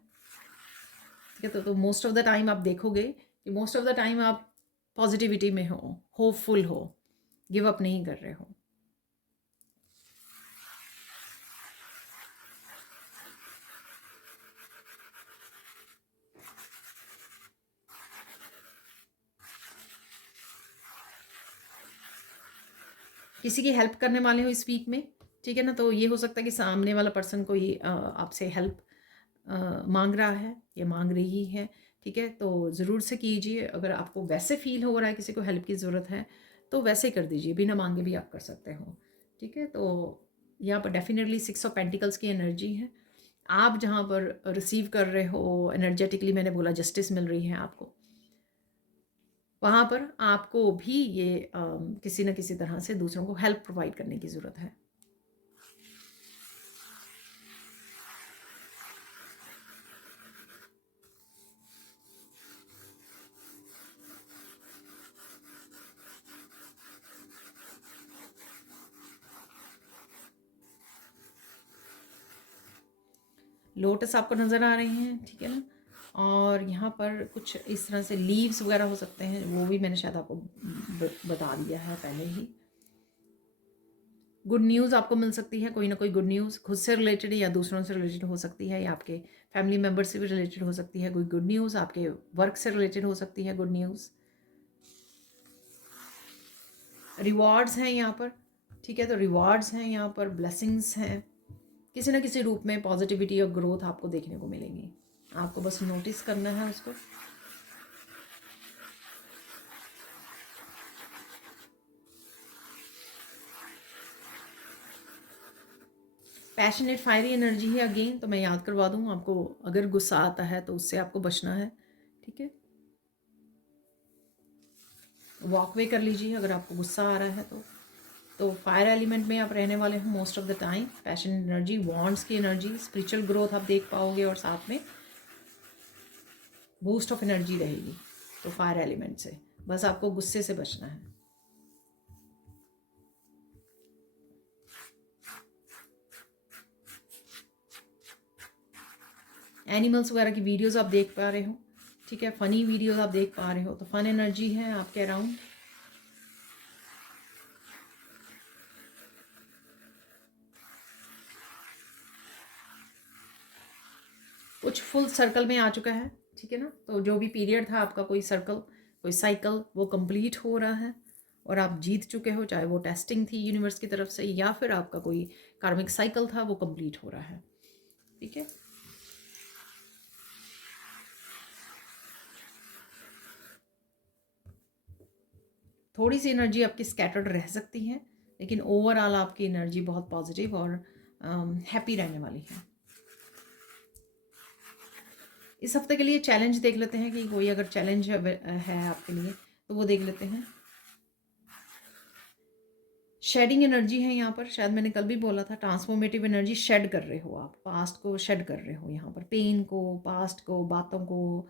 ठीक है। तो मोस्ट ऑफ द टाइम आप देखोगे कि मोस्ट ऑफ द टाइम आप पॉजिटिविटी में हो, होपफुल हो, गिव अप नहीं कर रहे हो। किसी की हेल्प करने वाले हो इस वीक में, ठीक है ना। तो ये हो सकता है कि सामने वाला पर्सन कोई आपसे हेल्प मांग रहा है या मांग रही है, ठीक है, तो ज़रूर से कीजिए। अगर आपको वैसे फील हो रहा है किसी को हेल्प की ज़रूरत है तो वैसे कर दीजिए, बिना मांगे भी आप कर सकते हो, ठीक है। तो यहाँ पर डेफिनेटली 6 ऑफ पेंटिकल्स की एनर्जी है। आप जहाँ पर रिसीव कर रहे हो एनर्जेटिकली, मैंने बोला जस्टिस मिल रही है आपको, वहाँ पर आपको भी ये किसी न किसी तरह से दूसरों को हेल्प प्रोवाइड करने की ज़रूरत है। लोटस आपको नज़र आ रहे हैं, ठीक है ना। और यहाँ पर कुछ इस तरह से लीव्स वगैरह हो सकते हैं, वो भी मैंने शायद आपको बता दिया है पहले ही। गुड न्यूज़ आपको मिल सकती है, कोई ना कोई गुड न्यूज़ खुद से रिलेटेड या दूसरों से रिलेटेड हो सकती है, या आपके फैमिली मेम्बर से भी रिलेटेड हो सकती है। कोई गुड न्यूज़ आपके वर्क से रिलेटेड हो सकती है, गुड न्यूज़। रिवॉर्ड्स हैं यहाँ पर, ठीक है, तो रिवॉर्ड्स हैं यहाँ पर, ब्लेसिंग्स हैं, किसी ना किसी रूप में पॉजिटिविटी और ग्रोथ आपको देखने को मिलेंगी। आपको बस नोटिस करना है उसको। पैशनेट फायरी एनर्जी है अगेन, तो मैं याद करवा दूँ आपको, अगर गुस्सा आता है तो उससे आपको बचना है, ठीक है। वॉकवे कर लीजिए अगर आपको गुस्सा आ रहा है तो फायर एलिमेंट में आप रहने वाले हो most of the time. Passion energy, wands की एनर्जी, स्पिरिचुअल ग्रोथ आप देख पाओगे, और साथ में बूस्ट ऑफ एनर्जी रहेगी। तो फायर एलिमेंट से बस आपको गुस्से से बचना है। एनिमल्स वगैरह की वीडियोस आप देख पा रहे हो, ठीक है, फनी वीडियोस आप देख पा रहे हो, तो फन एनर्जी है आपके अराउंड। कुछ फुल सर्कल में आ चुका है, ठीक है ना। तो जो भी पीरियड था आपका, कोई सर्कल, कोई साइकिल, वो कंप्लीट हो रहा है और आप जीत चुके हो। चाहे वो टेस्टिंग थी यूनिवर्स की तरफ से या फिर आपका कोई कार्मिक साइकिल था, वो कंप्लीट हो रहा है, ठीक है। थोड़ी सी एनर्जी आपकी स्कैटर्ड रह सकती है, लेकिन ओवरऑल आपकी एनर्जी बहुत पॉजिटिव और हैप्पी रहने वाली है। इस हफ्ते के लिए चैलेंज देख लेते हैं कि कोई अगर चैलेंज है आपके लिए तो वो देख लेते हैं। शेडिंग एनर्जी है यहाँ पर, शायद मैंने कल भी बोला था, ट्रांसफॉर्मेटिव एनर्जी शेड कर रहे हो आप, पास्ट को शेड कर रहे हो यहाँ पर, पेन को, पास्ट को, बातों को,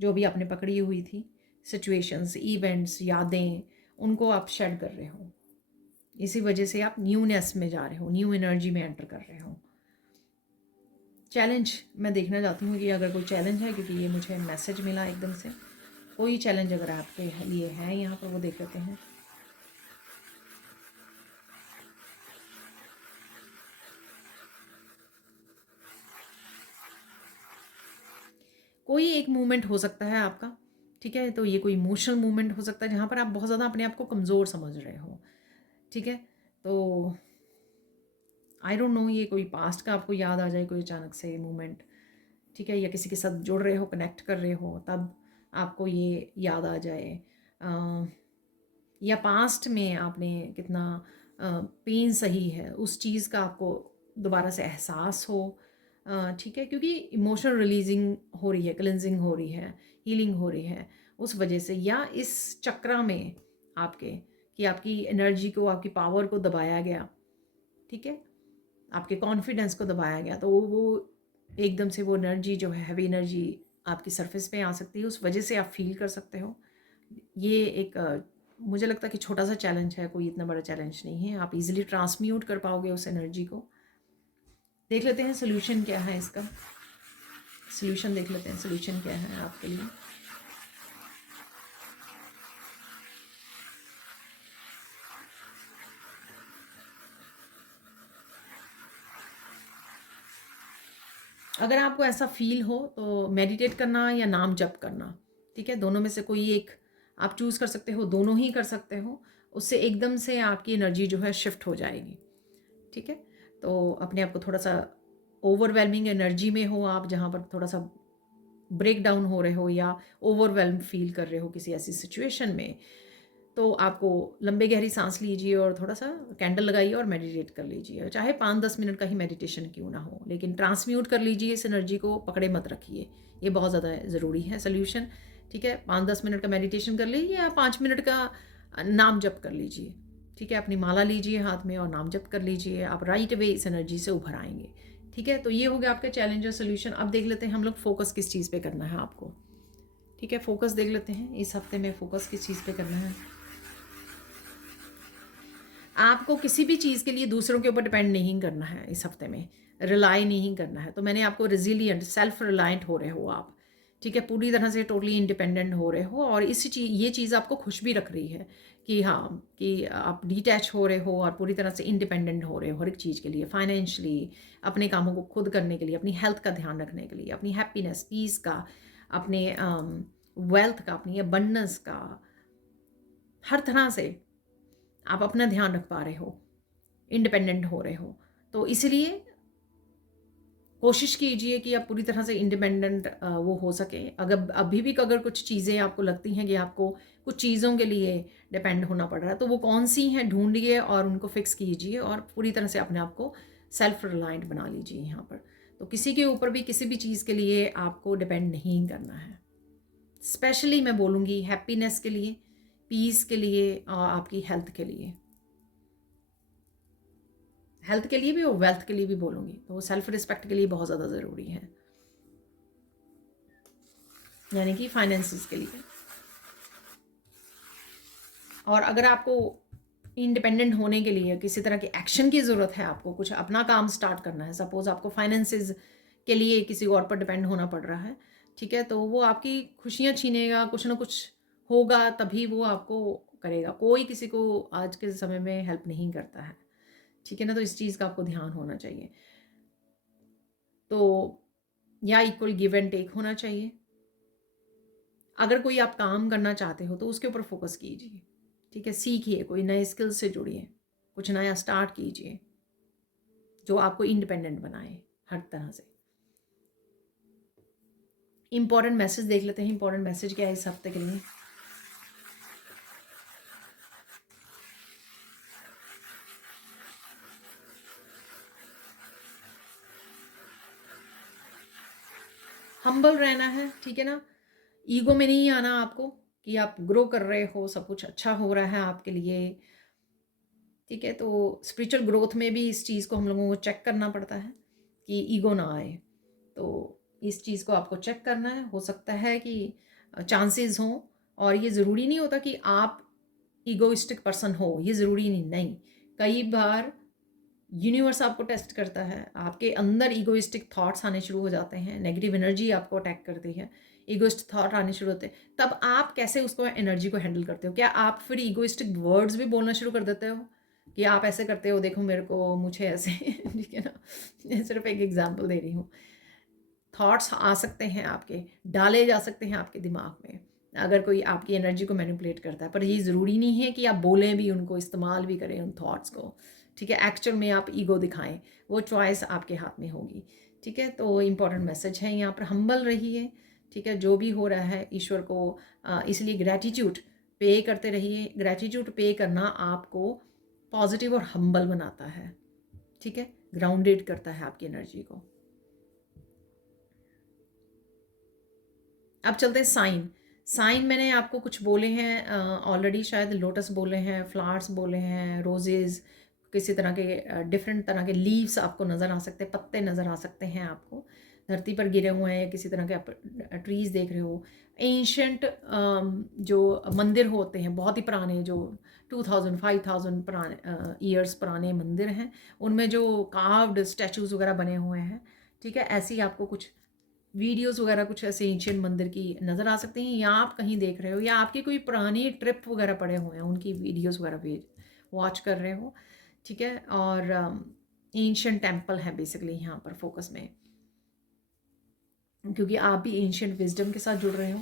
जो भी आपने पकड़ी हुई थी, सिचुएशंस, इवेंट्स, यादें, उनको आप शेड कर रहे हो। इसी वजह से आप न्यूनेस में जा रहे हो, न्यू एनर्जी में एंटर कर रहे हो। चैलेंज मैं देखना चाहती हूँ कि अगर कोई चैलेंज है, क्योंकि ये मुझे मैसेज मिला एकदम से, कोई चैलेंज अगर आपके लिए है यहाँ पर, वो देख लेते हैं। कोई एक मूवमेंट हो सकता है आपका, ठीक है, तो ये कोई इमोशनल मूवमेंट हो सकता है जहाँ पर आप बहुत ज़्यादा अपने आप को कमज़ोर समझ रहे हो, ठीक है। तो आई डोंट नो, ये कोई पास्ट का आपको याद आ जाए कोई अचानक से मूवमेंट, ठीक है, या किसी के साथ जुड़ रहे हो, कनेक्ट कर रहे हो, तब आपको ये याद आ जाए, या पास्ट में आपने कितना पेन सही है, उस चीज़ का आपको दोबारा से एहसास हो, ठीक है, क्योंकि इमोशनल रिलीजिंग हो रही है, क्लिनजिंग हो रही है, हीलिंग हो रही है उस वजह से, या इस चक्र में आपके कि आपकी एनर्जी को, आपकी पावर को दबाया गया, ठीक है, आपके कॉन्फिडेंस को दबाया गया, तो वो एकदम से वो एनर्जी जो है, हैवी एनर्जी आपकी सरफेस पे आ सकती है, उस वजह से आप फील कर सकते हो। ये एक मुझे लगता है कि छोटा सा चैलेंज है, कोई इतना बड़ा चैलेंज नहीं है, आप इजीली ट्रांसम्यूट कर पाओगे उस एनर्जी को। देख लेते हैं सोल्यूशन क्या है इसका, सोल्यूशन देख लेते हैं, सोल्यूशन क्या है आपके लिए। अगर आपको ऐसा फील हो तो मेडिटेट करना या नाम जप करना, ठीक है, दोनों में से कोई एक आप चूज़ कर सकते हो, दोनों ही कर सकते हो, उससे एकदम से आपकी एनर्जी जो है शिफ्ट हो जाएगी, ठीक है। तो अपने आप को थोड़ा सा ओवरवेलमिंग एनर्जी में हो आप, जहाँ पर थोड़ा सा ब्रेक डाउन हो रहे हो या ओवरवेल्म फील कर रहे हो किसी ऐसी सिचुएशन में, तो आपको लंबे गहरी सांस लीजिए और थोड़ा सा कैंडल लगाइए और मेडिटेट कर लीजिए, चाहे 5-10 मिनट का ही मेडिटेशन क्यों ना हो, लेकिन ट्रांसम्यूट कर लीजिए इस एनर्जी को, पकड़े मत रखिए, ये बहुत ज़्यादा ज़रूरी है सोल्यूशन। ठीक है, 5-10 मिनट का मेडिटेशन कर लीजिए या 5 मिनट का नाम जप कर लीजिए। ठीक है, अपनी माला लीजिए हाथ में और नाम जप कर लीजिए, आप राइट वे इस एनर्जी से उभर आएंगे। ठीक है, तो ये हो गया आपका चैलेंज और सोल्यूशन। अब देख लेते हैं हम लोग फोकस किस चीज़ पे करना है आपको। ठीक है, फोकस देख लेते हैं इस हफ्ते में फोकस किस चीज़ पे करना है। आपको किसी भी चीज़ के लिए दूसरों के ऊपर डिपेंड नहीं करना है इस हफ्ते में, रिलाई नहीं करना है। तो मैंने आपको रिजिलियंट, सेल्फ रिलायंट हो रहे हो आप। ठीक है, पूरी तरह से टोटली इंडिपेंडेंट हो रहे हो, और ये चीज़ आपको खुश भी रख रही है कि हाँ, कि आप डिटैच हो रहे हो और पूरी तरह से इंडिपेंडेंट हो रहे हो हर एक चीज़ के लिए, फाइनेंशियली, अपने कामों को खुद करने के लिए, अपनी हेल्थ का ध्यान रखने के लिए, अपनी हैप्पीनेस, पीस का, अपने वेल्थ का, अपनी अबंडेंस का, हर तरह से आप अपना ध्यान रख पा रहे हो, इंडिपेंडेंट हो रहे हो। तो इसलिए कोशिश कीजिए कि आप पूरी तरह से इंडिपेंडेंट वो हो सके। अगर अभी भी अगर कुछ चीज़ें आपको लगती हैं कि आपको कुछ चीज़ों के लिए डिपेंड होना पड़ रहा है, तो वो कौन सी हैं ढूंढिए और उनको फिक्स कीजिए और पूरी तरह से अपने आप को सेल्फ रिलायंट बना लीजिए यहाँ पर। तो किसी के ऊपर भी किसी भी चीज़ के लिए आपको डिपेंड नहीं करना है। स्पेशली मैं बोलूँगी हैप्पीनेस के लिए, पीस के लिए और आपकी हेल्थ के लिए, हेल्थ के लिए भी और वेल्थ के लिए भी बोलूँगी। तो वो सेल्फ रिस्पेक्ट के लिए बहुत ज़्यादा ज़रूरी है, यानी कि फाइनेंसिस के लिए। और अगर आपको इंडिपेंडेंट होने के लिए किसी तरह के एक्शन की ज़रूरत है, आपको कुछ अपना काम स्टार्ट करना है, सपोज़ आपको फाइनेंसिस के लिए किसी और पर डिपेंड होना पड़ रहा है, ठीक है, तो वो आपकी खुशियाँ छीनेगा, कुछ ना कुछ होगा तभी वो आपको करेगा। कोई किसी को आज के समय में हेल्प नहीं करता है, ठीक है ना, तो इस चीज़ का आपको ध्यान होना चाहिए। तो या इक्वल गिव एंड टेक होना चाहिए। अगर कोई आप काम करना चाहते हो तो उसके ऊपर फोकस कीजिए। ठीक है, सीखिए, कोई नए स्किल से जुड़िए, कुछ नया स्टार्ट कीजिए जो आपको इंडिपेंडेंट बनाए हर तरह से। इंपॉर्टेंट मैसेज देख लेते हैं, इंपॉर्टेंट मैसेज क्या है इस हफ्ते के लिए। हम्बल रहना है, ठीक है ना, ईगो में नहीं आना आपको, कि आप ग्रो कर रहे हो, सब कुछ अच्छा हो रहा है आपके लिए। ठीक है, तो स्पिरिचुअल ग्रोथ में भी इस चीज़ को हम लोगों को चेक करना पड़ता है कि ईगो ना आए। तो इस चीज़ को आपको चेक करना है। हो सकता है कि चांसेस हों, और ये ज़रूरी नहीं होता कि आप ईगोइस्टिक पर्सन हो, ये ज़रूरी नहीं। कई बार यूनिवर्स आपको टेस्ट करता है, आपके अंदर ईगोइस्टिक थॉट्स आने शुरू हो जाते हैं, नेगेटिव एनर्जी आपको अटैक करती है, ईगोइस्ट थॉट आने शुरू होते हैं, तब आप कैसे उसको एनर्जी को हैंडल करते हो। क्या आप फिर ईगोइस्टिक वर्ड्स भी बोलना शुरू कर देते हो कि आप ऐसे करते हो, देखो मेरे को, मुझे ऐसे ठीक है ना, मैं सिर्फ एक एग्जांपल दे रही हूँ। थॉट्स आ सकते हैं आपके, डाले जा सकते हैं आपके दिमाग में, अगर कोई आपकी एनर्जी को मैनिपुलेट करता है, पर ये ज़रूरी नहीं है कि आप बोलें भी उनको, इस्तेमाल भी करें उन थॉट्स को। ठीक है, एक्चुअल में आप ईगो दिखाएं, वो चॉइस आपके हाथ में होगी। ठीक है, तो इम्पॉर्टेंट मैसेज है यहाँ पर, हम्बल रहिए। ठीक है, जो भी हो रहा है ईश्वर को इसलिए ग्रैटिट्यूड पे करते रहिए। ग्रैटिट्यूड पे करना आपको पॉजिटिव और हम्बल बनाता है। ठीक है, ग्राउंडेड करता है आपकी एनर्जी को। अब चलते हैं साइन। साइन मैंने आपको कुछ बोले हैं ऑलरेडी, शायद लोटस बोले हैं, फ्लावर्स बोले हैं, रोजेज़, किसी तरह के डिफरेंट तरह के लीव्स आपको नज़र आ सकते हैं, पत्ते नज़र आ सकते हैं आपको धरती पर गिरे हुए हैं, या किसी तरह के आप ट्रीज़ देख रहे हो। एंशंट जो मंदिर होते हैं, बहुत ही पुराने, जो 2000 5000 पुराने ईयर्स पुराने मंदिर हैं, उनमें जो कार्व्ड स्टैचूज़ वगैरह बने हुए हैं, ठीक है, ऐसी आपको कुछ वीडियोस वगैरह कुछ ऐसे एंशियंट मंदिर की नज़र आ सकती हैं, या आप कहीं देख रहे हो, या आपकी कोई पुरानी ट्रिप वगैरह पड़े हुए हैं, उनकी वीडियोस वगैरह भी वॉच कर रहे हो। ठीक है, और एंशियंट टेम्पल है बेसिकली यहाँ पर फोकस में, क्योंकि आप भी एंशियंट विजडम के साथ जुड़ रहे हो,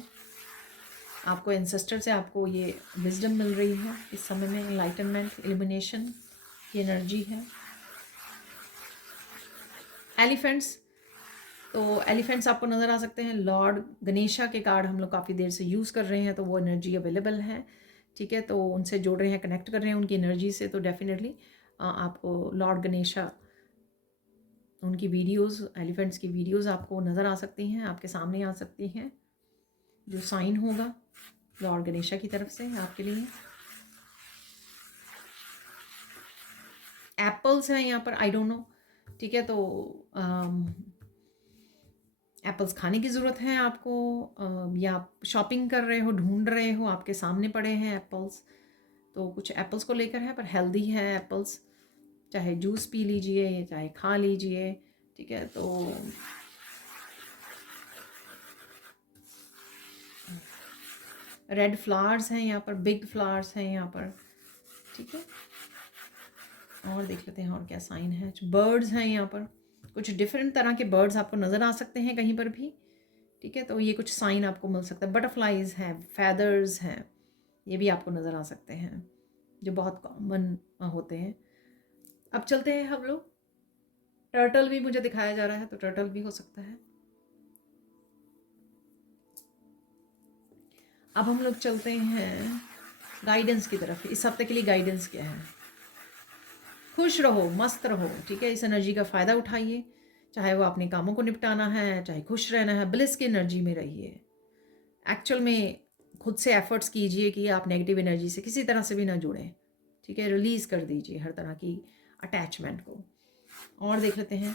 आपको एंसेस्टर से आपको ये विजडम मिल रही है इस समय में, एनलाइटनमेंट, इल्यूमिनेशन की एनर्जी है। एलिफेंट्स, तो एलिफेंट्स आपको नज़र आ सकते हैं। लॉर्ड गणेशा के कार्ड हम लोग काफ़ी देर से यूज़ कर रहे हैं, तो वो एनर्जी अवेलेबल है, ठीक है। तो उनसे जोड़ रहे हैं, कनेक्ट कर रहे हैं उनकी एनर्जी से, तो डेफिनेटली आपको लॉर्ड गणेशा, उनकी वीडियोस, एलिफेंट्स की वीडियोस आपको नज़र आ सकती हैं, आपके सामने आ सकती हैं। जो साइन होगा लॉर्ड गणेशा की तरफ से आपके लिए। एप्पल्स हैं यहाँ पर, आई डोंट नो, ठीक है। तो एप्पल्स खाने की ज़रूरत है आपको, या आप शॉपिंग कर रहे हो, ढूंढ रहे हो, आपके सामने पड़े हैं एप्पल्स, तो कुछ एप्पल्स को लेकर है, पर हेल्दी है एप्पल्स। चाहे जूस पी लीजिए, चाहे खा लीजिए, ठीक है। तो रेड फ्लावर्स हैं यहाँ पर, बिग फ्लावर्स हैं यहाँ पर, ठीक है। और देख लेते हैं और क्या साइन है। बर्ड्स हैं यहाँ पर, कुछ डिफरेंट तरह के बर्ड्स आपको नज़र आ सकते हैं कहीं पर भी, ठीक है। तो ये कुछ साइन आपको मिल सकता है। बटरफ्लाइज हैं, फैदर्स हैं, ये भी आपको नज़र आ सकते हैं, जो बहुत कॉमन होते हैं। अब चलते हैं हम लोग, टर्टल भी मुझे दिखाया जा रहा है, तो टर्टल भी हो सकता है। अब हम लोग चलते हैं गाइडेंस की तरफ। इस हफ्ते के लिए गाइडेंस क्या है? खुश रहो, मस्त रहो, ठीक है। इस एनर्जी का फ़ायदा उठाइए, चाहे वो अपने कामों को निपटाना है, चाहे खुश रहना है, ब्लिस की एनर्जी में रहिए। एक्चुअल में खुद से एफर्ट्स कीजिए कि आप नेगेटिव एनर्जी से किसी तरह से भी ना जुड़ें, ठीक है। रिलीज़ कर दीजिए हर तरह की अटैचमेंट को। और देख लेते हैं,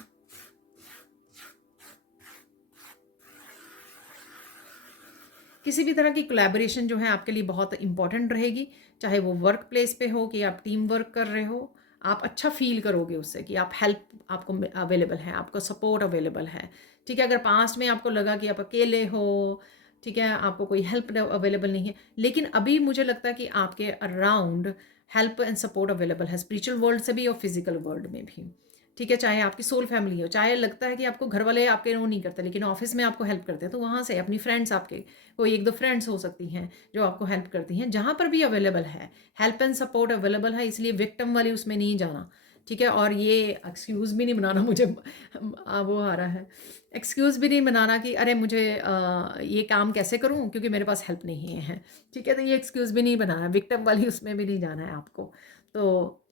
किसी भी तरह की कोलैबोरेशन जो है आपके लिए बहुत इंपॉर्टेंट रहेगी, चाहे वो वर्क प्लेस पे हो कि आप टीम वर्क कर रहे हो। आप अच्छा फील करोगे उससे कि आप हेल्प आपको अवेलेबल है, आपको सपोर्ट अवेलेबल है, ठीक है। अगर पास्ट में आपको लगा कि आप अकेले हो, ठीक है, आपको कोई हेल्प अवेलेबल नहीं है, लेकिन अभी मुझे लगता है कि आपके around help and support available है, स्पिरिचुअल वर्ल्ड से भी और फिजिकल वर्ल्ड में भी, ठीक है। चाहे आपकी सोल फैमिली हो, चाहे लगता है कि आपको घर वाले आपके वो नहीं करते, लेकिन ऑफिस में आपको हेल्प करते हैं, तो वहाँ से अपनी फ्रेंड्स, आपके कोई एक दो फ्रेंड्स हो सकती हैं जो आपको हेल्प करती हैं। जहाँ पर भी अवेलेबल है, हेल्प एंड सपोर्ट अवेलेबल है, इसलिए विक्टिम वाली उसमें नहीं जाना, ठीक है। और ये एक्सक्यूज़ भी नहीं बनाना, मुझे वो आ रहा है, एक्सक्यूज़ भी नहीं बनाना कि अरे मुझे ये काम कैसे करूँ क्योंकि मेरे पास हेल्प नहीं है, ठीक है। तो ये एक्सक्यूज़ भी नहीं बनाना, विक्टिम वाली उसमें भी नहीं जाना है आपको। तो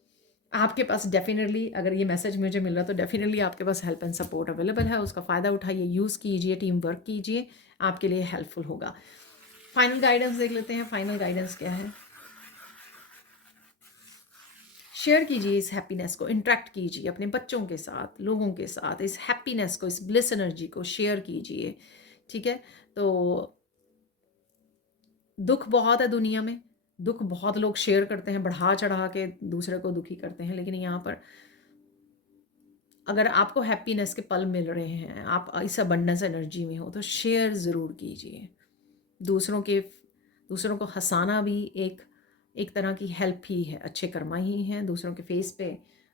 आपके पास डेफिनेटली, अगर ये मैसेज मुझे मिल रहा है, तो डेफिनेटली आपके पास हेल्प एंड सपोर्ट अवेलेबल है, उसका फ़ायदा उठाइए, यूज़ कीजिए, टीम वर्क कीजिए, आपके लिए हेल्पफुल होगा। फाइनल गाइडेंस देख लेते हैं, फाइनल गाइडेंस क्या है। शेयर कीजिए इस हैप्पीनेस को, इंटरेक्ट कीजिए अपने बच्चों के साथ, लोगों के साथ, इस हैप्पीनेस को, इस ब्लिस एनर्जी को शेयर कीजिए, ठीक है। तो दुख बहुत है दुनिया में, दुख बहुत लोग शेयर करते हैं, बढ़ा चढ़ा के दूसरे को दुखी करते हैं, लेकिन यहाँ पर अगर आपको हैप्पीनेस के पल मिल रहे हैं, आप इस अबंडेंस एनर्जी में हो, तो शेयर ज़रूर कीजिए। दूसरों को हंसाना भी एक एक तरह की हेल्प ही है, अच्छे कर्मा ही हैं। दूसरों के फेस पे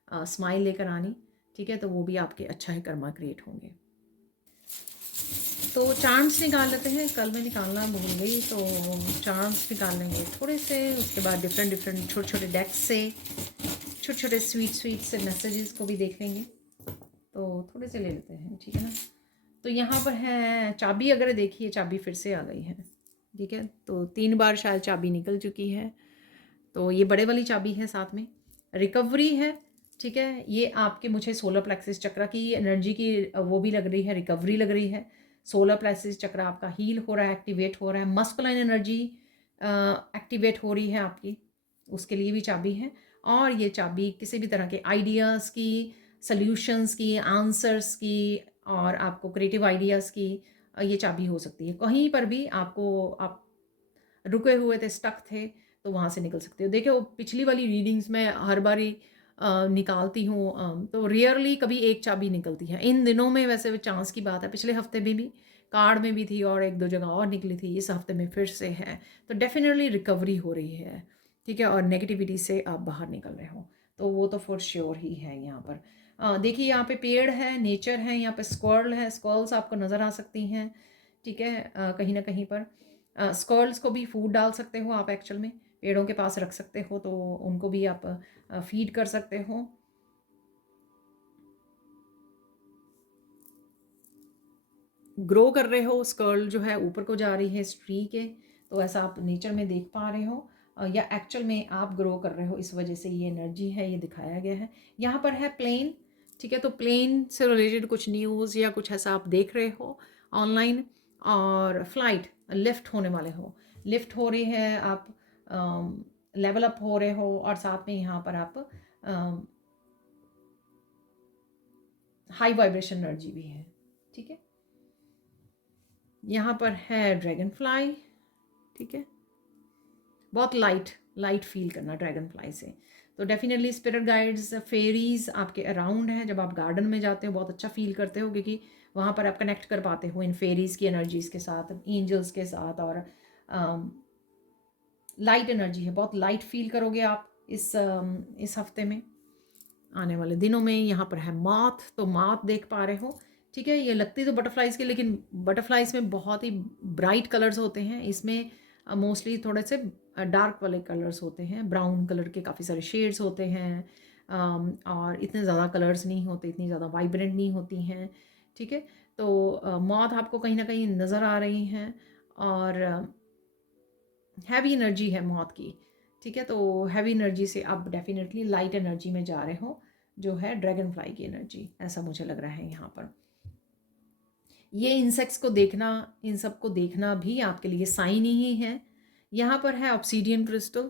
स्माइल लेकर आनी, ठीक है, तो वो भी आपके अच्छा है कर्मा क्रिएट होंगे। तो चार्म्स निकाल लेते हैं, कल मैं निकालना भूल गई, तो चार्म्स निकाल लेंगे थोड़े से, उसके बाद डिफरेंट डिफरेंट छोटे छोटे डेक्स से छोटे छोटे स्वीट से मैसेजेस को भी देख लेंगे। तो थोड़े से ले लेते हैं, ठीक है ना। तो यहाँ पर है चाबी, अगर देखिए चाबी फिर से आ गई है, ठीक है। तो 3 बार शायद चाबी निकल चुकी है, तो ये बड़े वाली चाबी है, साथ में रिकवरी है, ठीक है। ये आपके मुझे सोलर प्लेक्सिस चक्र की एनर्जी की वो भी लग रही है, रिकवरी लग रही है। सोलर प्लेक्सिस चक्र आपका हील हो रहा है, एक्टिवेट हो रहा है, मस्कुलाइन एनर्जी एक्टिवेट हो रही है आपकी, उसके लिए भी चाबी है। और ये चाबी किसी भी तरह के आइडियाज़ की, सल्यूशंस की, आंसर्स की, और आपको क्रिएटिव आइडियाज़ की ये चाबी हो सकती है। कहीं पर भी आपको, आप रुके हुए थे, स्टक थे, तो वहाँ से निकल सकते हो। देखिए वो पिछली वाली रीडिंग्स में हर बारी निकालती हूँ, तो रेयरली कभी एक चाबी निकलती है। इन दिनों में वैसे चांस की बात है, पिछले हफ्ते में भी कार्ड में भी थी और एक दो जगह और निकली थी, इस हफ्ते में फिर से है, तो डेफिनेटली रिकवरी हो रही है, ठीक है। और नेगेटिविटी से आप बाहर निकल रहे हो, तो वो तो फॉर श्योर ही है। यहाँ पर देखिए, यहाँ पे पेड़ है, नेचर है, यहाँ पे स्क्वार्ल है, स्क्वार्ल्स आपको नज़र आ सकती हैं, ठीक है। कहीं ना कहीं पर स्क्वार्ल्स को भी फूड डाल सकते हो आप, एक्चुअल में पेड़ों के पास रख सकते हो, तो उनको भी आप फीड कर सकते हो। ग्रो कर रहे हो, स्कर्ल जो है ऊपर को जा रही है इस ट्री के, तो ऐसा आप नेचर में देख पा रहे हो, या एक्चुअल में आप ग्रो कर रहे हो, इस वजह से ये एनर्जी है, ये दिखाया गया है। यहाँ पर है प्लेन, ठीक है, तो प्लेन से रिलेटेड कुछ न्यूज़ या कुछ ऐसा आप देख रहे हो ऑनलाइन। और फ्लाइट, लिफ्ट होने वाले हो, लिफ्ट हो रही है, आप लेवल अप हो रहे हो, और साथ में यहाँ पर आप हाई वाइब्रेशन एनर्जी भी है, ठीक है। यहाँ पर है ड्रैगन फ्लाई, ठीक है, बहुत लाइट फील करना ड्रैगन फ्लाई से। तो डेफिनेटली स्पिरिट गाइड्स, फेरीज आपके अराउंड है। जब आप गार्डन में जाते हो बहुत अच्छा फील करते हो, क्योंकि वहाँ पर आप कनेक्ट कर पाते हो इन फेरीज की एनर्जीज के साथ, एंजल्स के साथ, और लाइट एनर्जी है, बहुत लाइट फील करोगे आप इस हफ्ते में, आने वाले दिनों में। यहाँ पर है मॉथ, तो मॉथ देख पा रहे हो, ठीक है। ये लगती तो बटरफ्लाइज की, लेकिन बटरफ्लाइज में बहुत ही ब्राइट कलर्स होते हैं, इसमें मोस्टली थोड़े से डार्क वाले कलर्स होते हैं, ब्राउन कलर के काफ़ी सारे शेड्स होते हैं, और इतने ज़्यादा कलर्स नहीं होते, इतनी ज़्यादा वाइब्रेंट नहीं होती हैं, ठीक है। तो मॉथ आपको कहीं ना कहीं नज़र आ रही हैं, और हैवी एनर्जी है मौत की, ठीक है। तो हैवी एनर्जी से आप डेफिनेटली लाइट एनर्जी में जा रहे हो, जो है ड्रैगन फ्लाई की एनर्जी, ऐसा मुझे लग रहा है यहाँ पर। ये इंसेक्ट्स को देखना, इन सब को देखना भी आपके लिए साइन ही है। यहाँ पर है ऑब्सीडियन क्रिस्टल,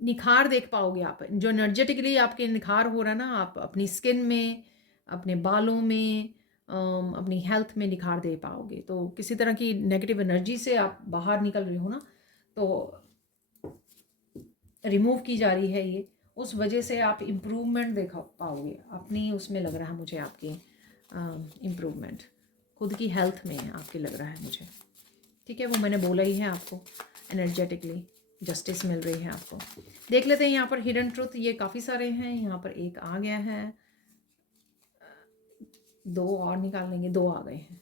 निखार देख पाओगे आप, जो एनर्जेटिकली आपके निखार हो रहा है ना, आप अपनी स्किन में, अपने बालों में, अपनी हेल्थ में निखार दे पाओगे। तो किसी तरह की नेगेटिव एनर्जी से आप बाहर निकल रहे हो ना, तो रिमूव की जा रही है ये, उस वजह से आप इम्प्रूवमेंट देख पाओगे अपनी, उसमें लग रहा है मुझे आपकी इम्प्रूवमेंट खुद की हेल्थ में आपके लग रहा है मुझे, ठीक है। वो मैंने बोला ही है आपको, एनर्जेटिकली जस्टिस मिल रही है आपको। देख लेते हैं यहाँ पर हिडन ट्रुथ, ये काफ़ी सारे हैं, यहाँ पर एक आ गया है, दो और निकाल लेंगे, दो आ गए हैं।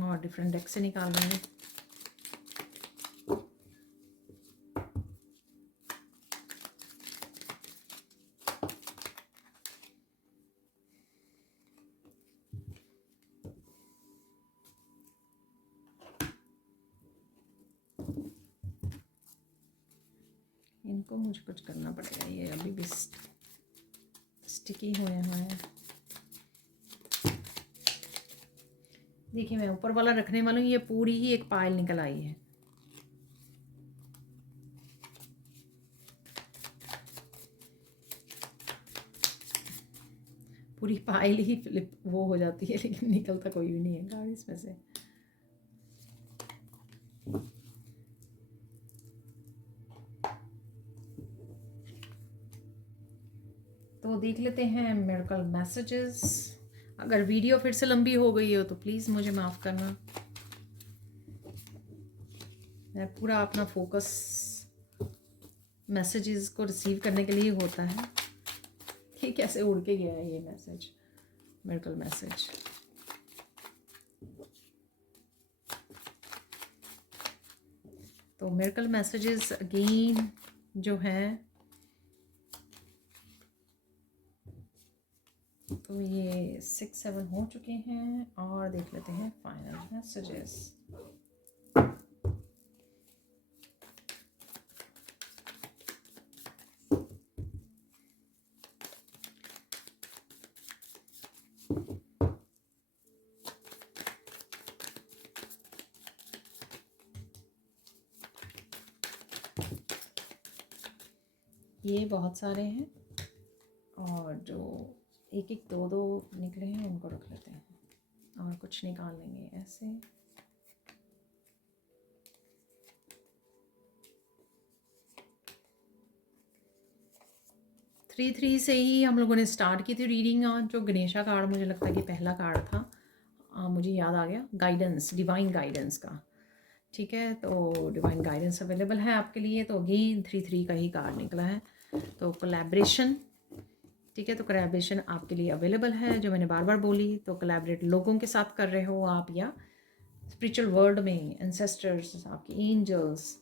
और डिफरेंट डेक से निकाल रहे हैं। इनको मुझे कुछ करना पड़ेगा, ये अभी भी स्टिकी हुए हैं। देखिए मैं ऊपर वाला रखने वाला हूँ, ये पूरी ही एक पायल निकल आई है, पूरी पायल ही फ्लिप वो हो जाती है, लेकिन निकलता कोई भी नहीं है गाड़ी इसमें से। तो देख लेते हैं मिरेकल मैसेजेस। अगर वीडियो फिर से लंबी हो गई हो तो प्लीज़ मुझे माफ़ करना, मैं पूरा अपना फोकस मैसेजेस को रिसीव करने के लिए होता है। ये कैसे उड़ के गया है ये मैसेज, मिरेकल मैसेज। तो मिरेकल मैसेजेस अगेन जो हैं, तो ये 6-7 हो चुके हैं, और देख लेते हैं फाइनल मैसेजेस। ये बहुत सारे हैं, और जो एक एक दो दो निकले हैं उनको रख लेते हैं, और कुछ निकाल लेंगे ऐसे। थ्री से ही हम लोगों ने स्टार्ट की थी रीडिंग, और जो गणेशा कार्ड मुझे लगता है कि पहला कार्ड था, मुझे याद आ गया, गाइडेंस, डिवाइन गाइडेंस का, ठीक है। तो डिवाइन गाइडेंस अवेलेबल है आपके लिए। तो अगेन 3 का ही कार्ड निकला है, तो कोलैबोरेशन, ठीक है। तो कोलैबोरेशन आपके लिए अवेलेबल है, जो मैंने बार बार बोली। तो कोलैबोरेट लोगों के साथ कर रहे हो आप, या स्पिरिचुअल वर्ल्ड में एंसेस्टर्स, आपके एंजल्स,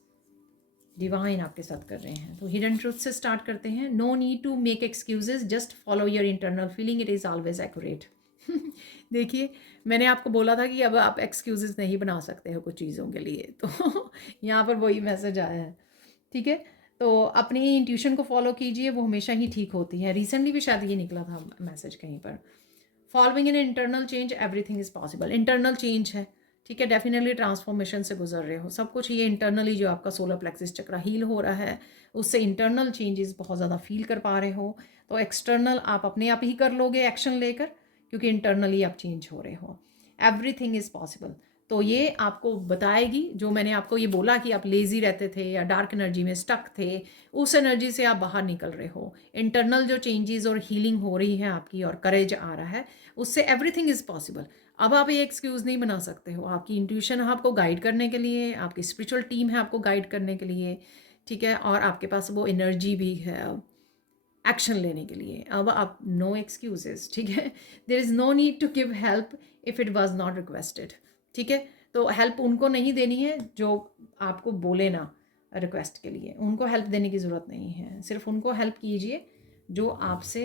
डिवाइन आपके साथ कर रहे हैं। तो हिडन ट्रुथ से स्टार्ट करते हैं। No need to make excuses, just follow your internal feeling, it is always accurate. देखिए, मैंने आपको बोला था कि अब आप एक्सक्यूजेज नहीं बना सकते हो कुछ चीज़ों के लिए, तो यहाँ पर वही मैसेज आया है। ठीक है, तो अपनी इंट्यूशन को फॉलो कीजिए, वो हमेशा ही ठीक होती है। रिसेंटली भी शायद ये निकला था मैसेज कहीं पर। Following in internal change everything is possible. Internal change है, ठीक है, डेफिनेटली ट्रांसफॉर्मेशन से गुजर रहे हो। सब कुछ ये इंटरनली जो आपका सोलर प्लेक्सिस चक्र हील हो रहा है, उससे इंटरनल चेंजेस बहुत ज़्यादा फील कर पा रहे हो। तो एक्सटर्नल आप अपने आप ही कर लोगे एक्शन लेकर, क्योंकि इंटरनली आप चेंज हो रहे हो। Everything is possible. तो ये आपको बताएगी, जो मैंने आपको ये बोला कि आप लेज़ी रहते थे या डार्क एनर्जी में स्टक थे, उस एनर्जी से आप बाहर निकल रहे हो। इंटरनल जो चेंजेस और हीलिंग हो रही है आपकी, और करेज आ रहा है, उससे एवरीथिंग इज़ पॉसिबल। अब आप ये एक्सक्यूज़ नहीं बना सकते हो। आपकी इंट्यूशन आपको गाइड करने के लिए, आपकी स्पिरिचुअल टीम है आपको गाइड करने के लिए, ठीक है, और आपके पास वो एनर्जी भी है एक्शन लेने के लिए। अब आप नो एक्सक्यूजेस, ठीक है। There is no need to give help if it was not requested, ठीक है। तो हेल्प उनको नहीं देनी है जो आपको बोले ना रिक्वेस्ट के लिए, उनको हेल्प देने की ज़रूरत नहीं है। सिर्फ उनको हेल्प कीजिए जो आपसे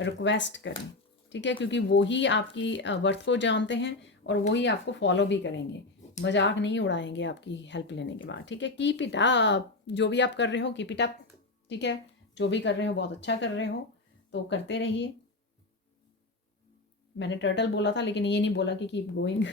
रिक्वेस्ट करें, ठीक है, क्योंकि वो ही आपकी वर्थ को जानते हैं और वही आपको फॉलो भी करेंगे। मजाक नहीं उड़ाएंगे आपकी हेल्प लेने के बाद, ठीक है। कीप इट अप, जो भी आप कर रहे हो कीप इट अप, ठीक है। जो भी कर रहे हो बहुत अच्छा कर रहे हो, तो करते रहिए। मैंने टर्टल बोला था, लेकिन ये नहीं बोला कि keep going.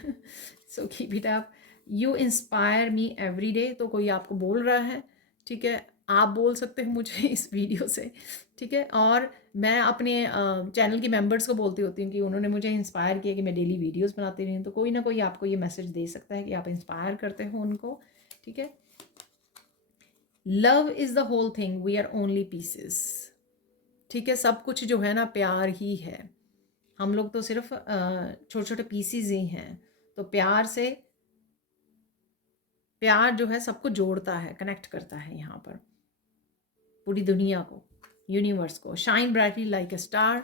So keep it up. You inspire me every day. तो कोई आपको बोल रहा है, ठीक है, आप बोल सकते हो मुझे इस वीडियो से, ठीक है। और मैं अपने चैनल के मेंबर्स को बोलती होती हूँ कि उन्होंने मुझे इंस्पायर किया कि मैं डेली वीडियोस बनाती रही हूँ। तो कोई ना कोई आपको ये मैसेज दे सकता है कि आप इंस्पायर करते हो उनको, ठीक है। Love is the whole thing, we are only pieces, ठीक है। सब कुछ जो है ना प्यार ही है, हम लोग तो सिर्फ छोटे छोटे पीसीज ही हैं। तो प्यार से, प्यार जो है सबको जोड़ता है, कनेक्ट करता है यहाँ पर पूरी दुनिया को, यूनिवर्स को। Shine brightly like a star,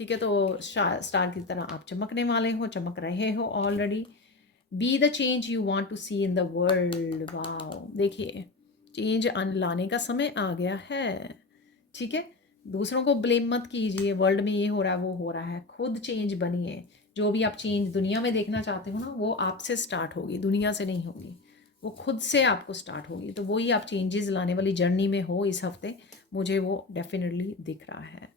ठीक है। तो स्टार की तरह आप चमकने वाले हो, चमक रहे हो already. Be the change you want to see in the world. Wow, देखिए चेंज लाने का समय आ गया है, ठीक है। दूसरों को ब्लेम मत कीजिए, वर्ल्ड में ये हो रहा है वो हो रहा है, खुद चेंज बनिए। जो भी आप चेंज दुनिया में देखना चाहते हो ना, वो आपसे स्टार्ट होगी, दुनिया से नहीं होगी, वो खुद से आपको स्टार्ट होगी। तो वही आप चेंजेस लाने वाली जर्नी में हो इस हफ्ते, मुझे वो डेफिनेटली दिख रहा है,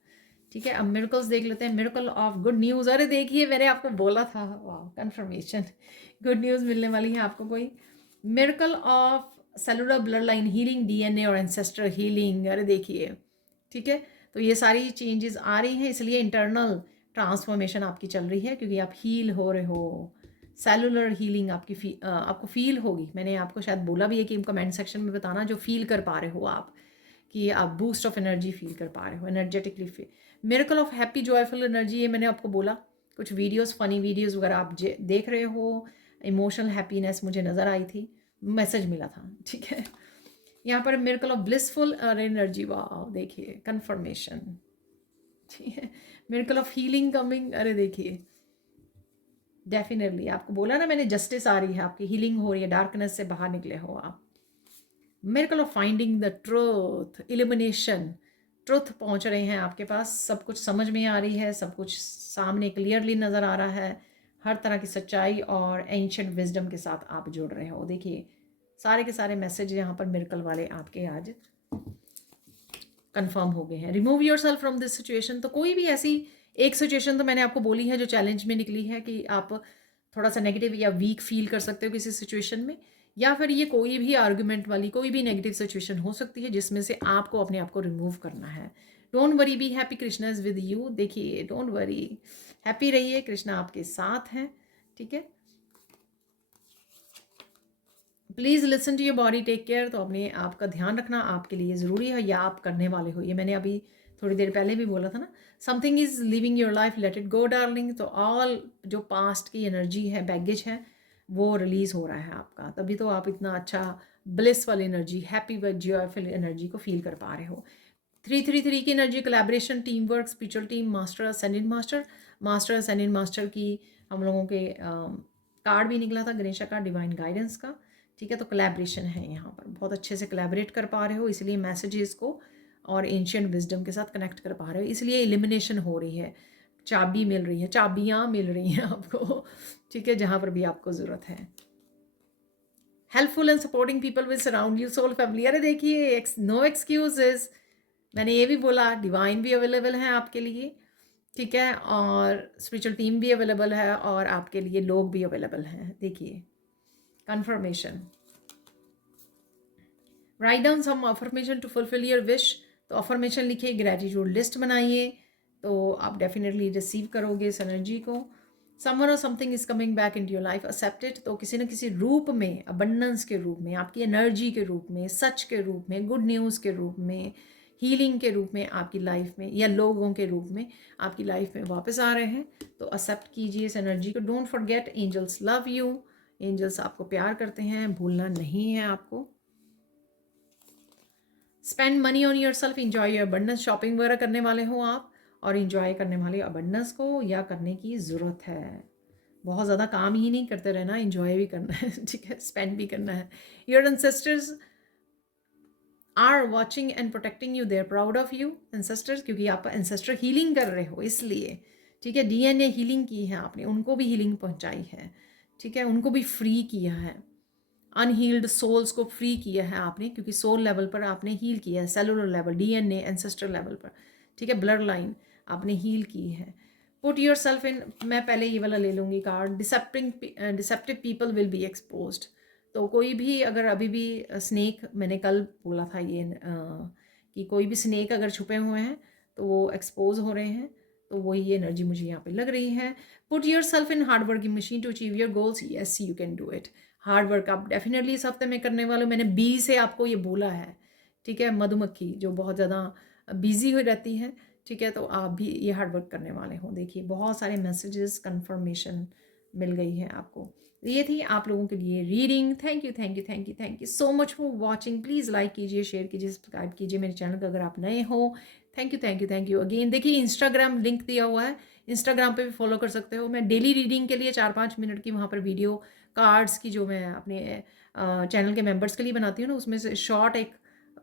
ठीक है। अब मिरेकल्स देख लेते हैं। मिरेकल ऑफ गुड न्यूज़, अरे देखिए मैंने आपको बोला था, वाह, कंफर्मेशन, गुड न्यूज़ मिलने वाली है आपको कोई। Miracle of cellular blood line healing, DNA और एंसेस्टर हीलिंग, अरे देखिए, ठीक है। तो ये सारी चेंजेस आ रही हैं, इसलिए इंटरनल ट्रांसफॉर्मेशन आपकी चल रही है, क्योंकि आप हील हो रहे हो। सेलुलर हीलिंग आपकी आपको फील होगी। मैंने आपको शायद बोला भी है कि कमेंट सेक्शन में बताना जो फील कर पा रहे हो आप, कि आप बूस्ट ऑफ एनर्जी फील कर पा रहे हो, energetically feel. Miracle of happy joyful energy, ये मैंने आपको बोला। कुछ वीडियोस, फनी वीडियोस वगैरह आप देख रहे हो, इमोशनल हैप्पीनेस मुझे नज़र आई थी, मैसेज मिला था, ठीक है। यहाँ पर मिरेकल ऑफ ब्लिसफुल एनर्जी, वाह देखिए कंफर्मेशन, ठीक है। मिरेकल ऑफ हीलिंग कमिंग, अरे देखिए डेफिनेटली आपको बोला ना मैंने, जस्टिस आ रही है, आपकी हीलिंग हो रही है, डार्कनेस से बाहर निकले हो आप। Miracle of finding the truth, illumination, truth पहुंच रहे हैं आपके पास, सब कुछ समझ में आ रही है, सब कुछ सामने क्लियरली नज़र आ रहा है। हर तरह की सच्चाई और एंशिएंट विजडम के साथ आप जुड़ रहे हो। देखिए सारे के सारे मैसेज यहाँ पर मिरेकल वाले आपके आज कंफर्म हो गए हैं। Remove your self from this situation, तो कोई भी ऐसी एक सिचुएशन तो मैंने आपको बोली है जो चैलेंज में निकली है, कि आप थोड़ा सा नेगेटिव या वीक फील कर सकते हो किसी सिचुएशन में, या फिर ये कोई भी आर्गुमेंट वाली कोई भी नेगेटिव सिचुएशन हो सकती है जिसमें से आपको अपने आप को रिमूव करना है। Don't worry, be happy, Krishna is with you. देखिए डोंट वरी, हैप्पी रहिए, कृष्णा आपके साथ हैं, ठीक है। Please listen to your body, take care. तो अपने आप का ध्यान रखना आपके लिए ज़रूरी है, या आप करने वाले हो। ये मैंने अभी थोड़ी देर पहले भी बोला था ना, something is living your life, let it go darling. तो ऑल जो पास्ट की एनर्जी है, बैगेज है, वो रिलीज़ हो रहा है आपका, तभी तो आप इतना अच्छा ब्लिस वाली एनर्जी, हैप्पी व जॉयफुल एनर्जी को फील कर पा रहे हो। 333 की energy, collaboration, team work, spiritual team, master ascendant master, master ascendant master की हम लोगों के कार्ड भी निकला था, गणेशा का डिवाइन गाइडेंस का, ठीक है, तो कोलैबोरेशन है यहाँ पर, बहुत अच्छे से कोलैबोरेट कर पा रहे हो, इसलिए मैसेजेस को और एंशिएंट विजडम के साथ कनेक्ट कर पा रहे हो, इसलिए एलिमिनेशन हो रही है, चाबी मिल रही है, चाबियाँ मिल रही हैं आपको, ठीक है, जहाँ पर भी आपको ज़रूरत है। Helpful and supporting people will surround you, soul family. अरे देखिए, नो एक्सक्यूजेस, मैंने ये भी बोला, डिवाइन भी अवेलेबल है आपके लिए, ठीक है, और स्पिरिचुअल टीम भी अवेलेबल है, और आपके लिए लोग भी अवेलेबल हैं। देखिए confirmation, write down some affirmation to fulfil your wish. तो अफर्मेशन लिखिए, ग्रेटिट्यूड लिस्ट बनाइए, तो आप डेफिनेटली रिसीव करोगे इस एनर्जी को। समवन और something is coming back in to your life, accept it. तो किसी न किसी रूप में, अबंडेंस के रूप में, आपकी एनर्जी के रूप में, सच के रूप में, गुड न्यूज़ के रूप में, हीलिंग के रूप में आपकी लाइफ में, या लोगों के रूप में आपकी लाइफ में वापस आ रहे हैं। तो एक्सेप्ट कीजिए इस एनर्जी को। Don't forget, angels love you, angels आपको प्यार करते हैं, भूलना नहीं है आपको। Spend money on yourself, enjoy your abundance. Shopping वगैरह करने वाले हो आप और इंजॉय करने वाले अबंडेंस को, या करने की ज़रूरत है। बहुत ज़्यादा काम ही नहीं करते रहना, इंजॉय भी करना है, ठीक है, स्पेंड भी करना है। Your ancestors are watching and protecting you, they are proud of you ancestors, क्योंकि आप एंसेस्टर हीलिंग कर रहे हो इसलिए, ठीक है, डीएनए हीलिंग की है आपने, उनको भी हीलिंग पहुंचाई है, ठीक है, उनको भी फ्री किया है, अनहील्ड सोल्स को फ्री किया है आपने, क्योंकि सोल लेवल पर आपने हील किया है, cellular level, DNA, ancestor level पर, ठीक है, ब्लड लाइन आपने हील की है। पुट योर सेल्फ इन, मैं पहले ये वाला ले लूँगी card, deceptive people will be exposed. तो कोई भी अगर अभी भी स्नेक, मैंने कल बोला था ये कि कोई भी स्नेक अगर छुपे हुए हैं तो वो एक्सपोज हो रहे हैं, तो वही ये एनर्जी मुझे यहाँ पे लग रही है। Put yourself in hard working machine to achieve your goals, yes you can do it. Hard work आप डेफिनेटली इस हफ्ते में करने वाले हो, मैंने बी से आपको ये बोला है, ठीक है, मधुमक्खी जो बहुत ज़्यादा बिजी हो रहती है, ठीक है, तो आप भी ये हार्ड वर्क करने वाले हो। देखिए बहुत सारे मैसेजेस, कंफर्मेशन मिल गई है आपको। ये थी आप लोगों के लिए reading. Thank you thank you thank you thank you so much for watching. Please like कीजिए, शेयर कीजिए, सब्सक्राइब कीजिए मेरे चैनल को अगर आप नए हो। Thank you thank you thank you again. देखिए इंस्टाग्राम लिंक दिया हुआ है, इंस्टाग्राम पे भी फॉलो कर सकते हो। मैं डेली रीडिंग के लिए 4-5 मिनट की वहाँ पर वीडियो कार्ड्स की, जो मैं अपने चैनल के मेंबर्स के लिए बनाती हूँ ना, उसमें से शॉर्ट एक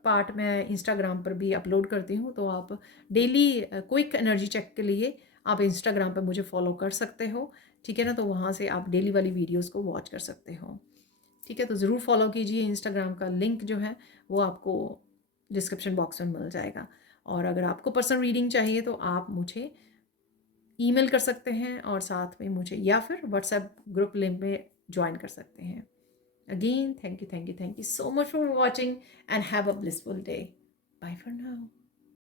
पार्ट मैं इंस्टाग्राम पर भी अपलोड करती हूँ। तो आप डेली क्विक एनर्जी चेक के लिए आप इंस्टाग्राम पर मुझे फॉलो कर सकते हो, ठीक है ना, तो वहाँ से आप डेली वाली वीडियोस को वॉच कर सकते हो, ठीक है, तो ज़रूर फॉलो कीजिए। इंस्टाग्राम का लिंक जो है वो आपको डिस्क्रिप्शन बॉक्स में मिल जाएगा। और अगर आपको पर्सनल रीडिंग चाहिए तो आप मुझे ईमेल कर सकते हैं, और साथ में मुझे या फिर व्हाट्सएप ग्रुप लिंक में ज्वाइन कर सकते हैं। Again thank you so much for watching and have a blissful day. Bye for now.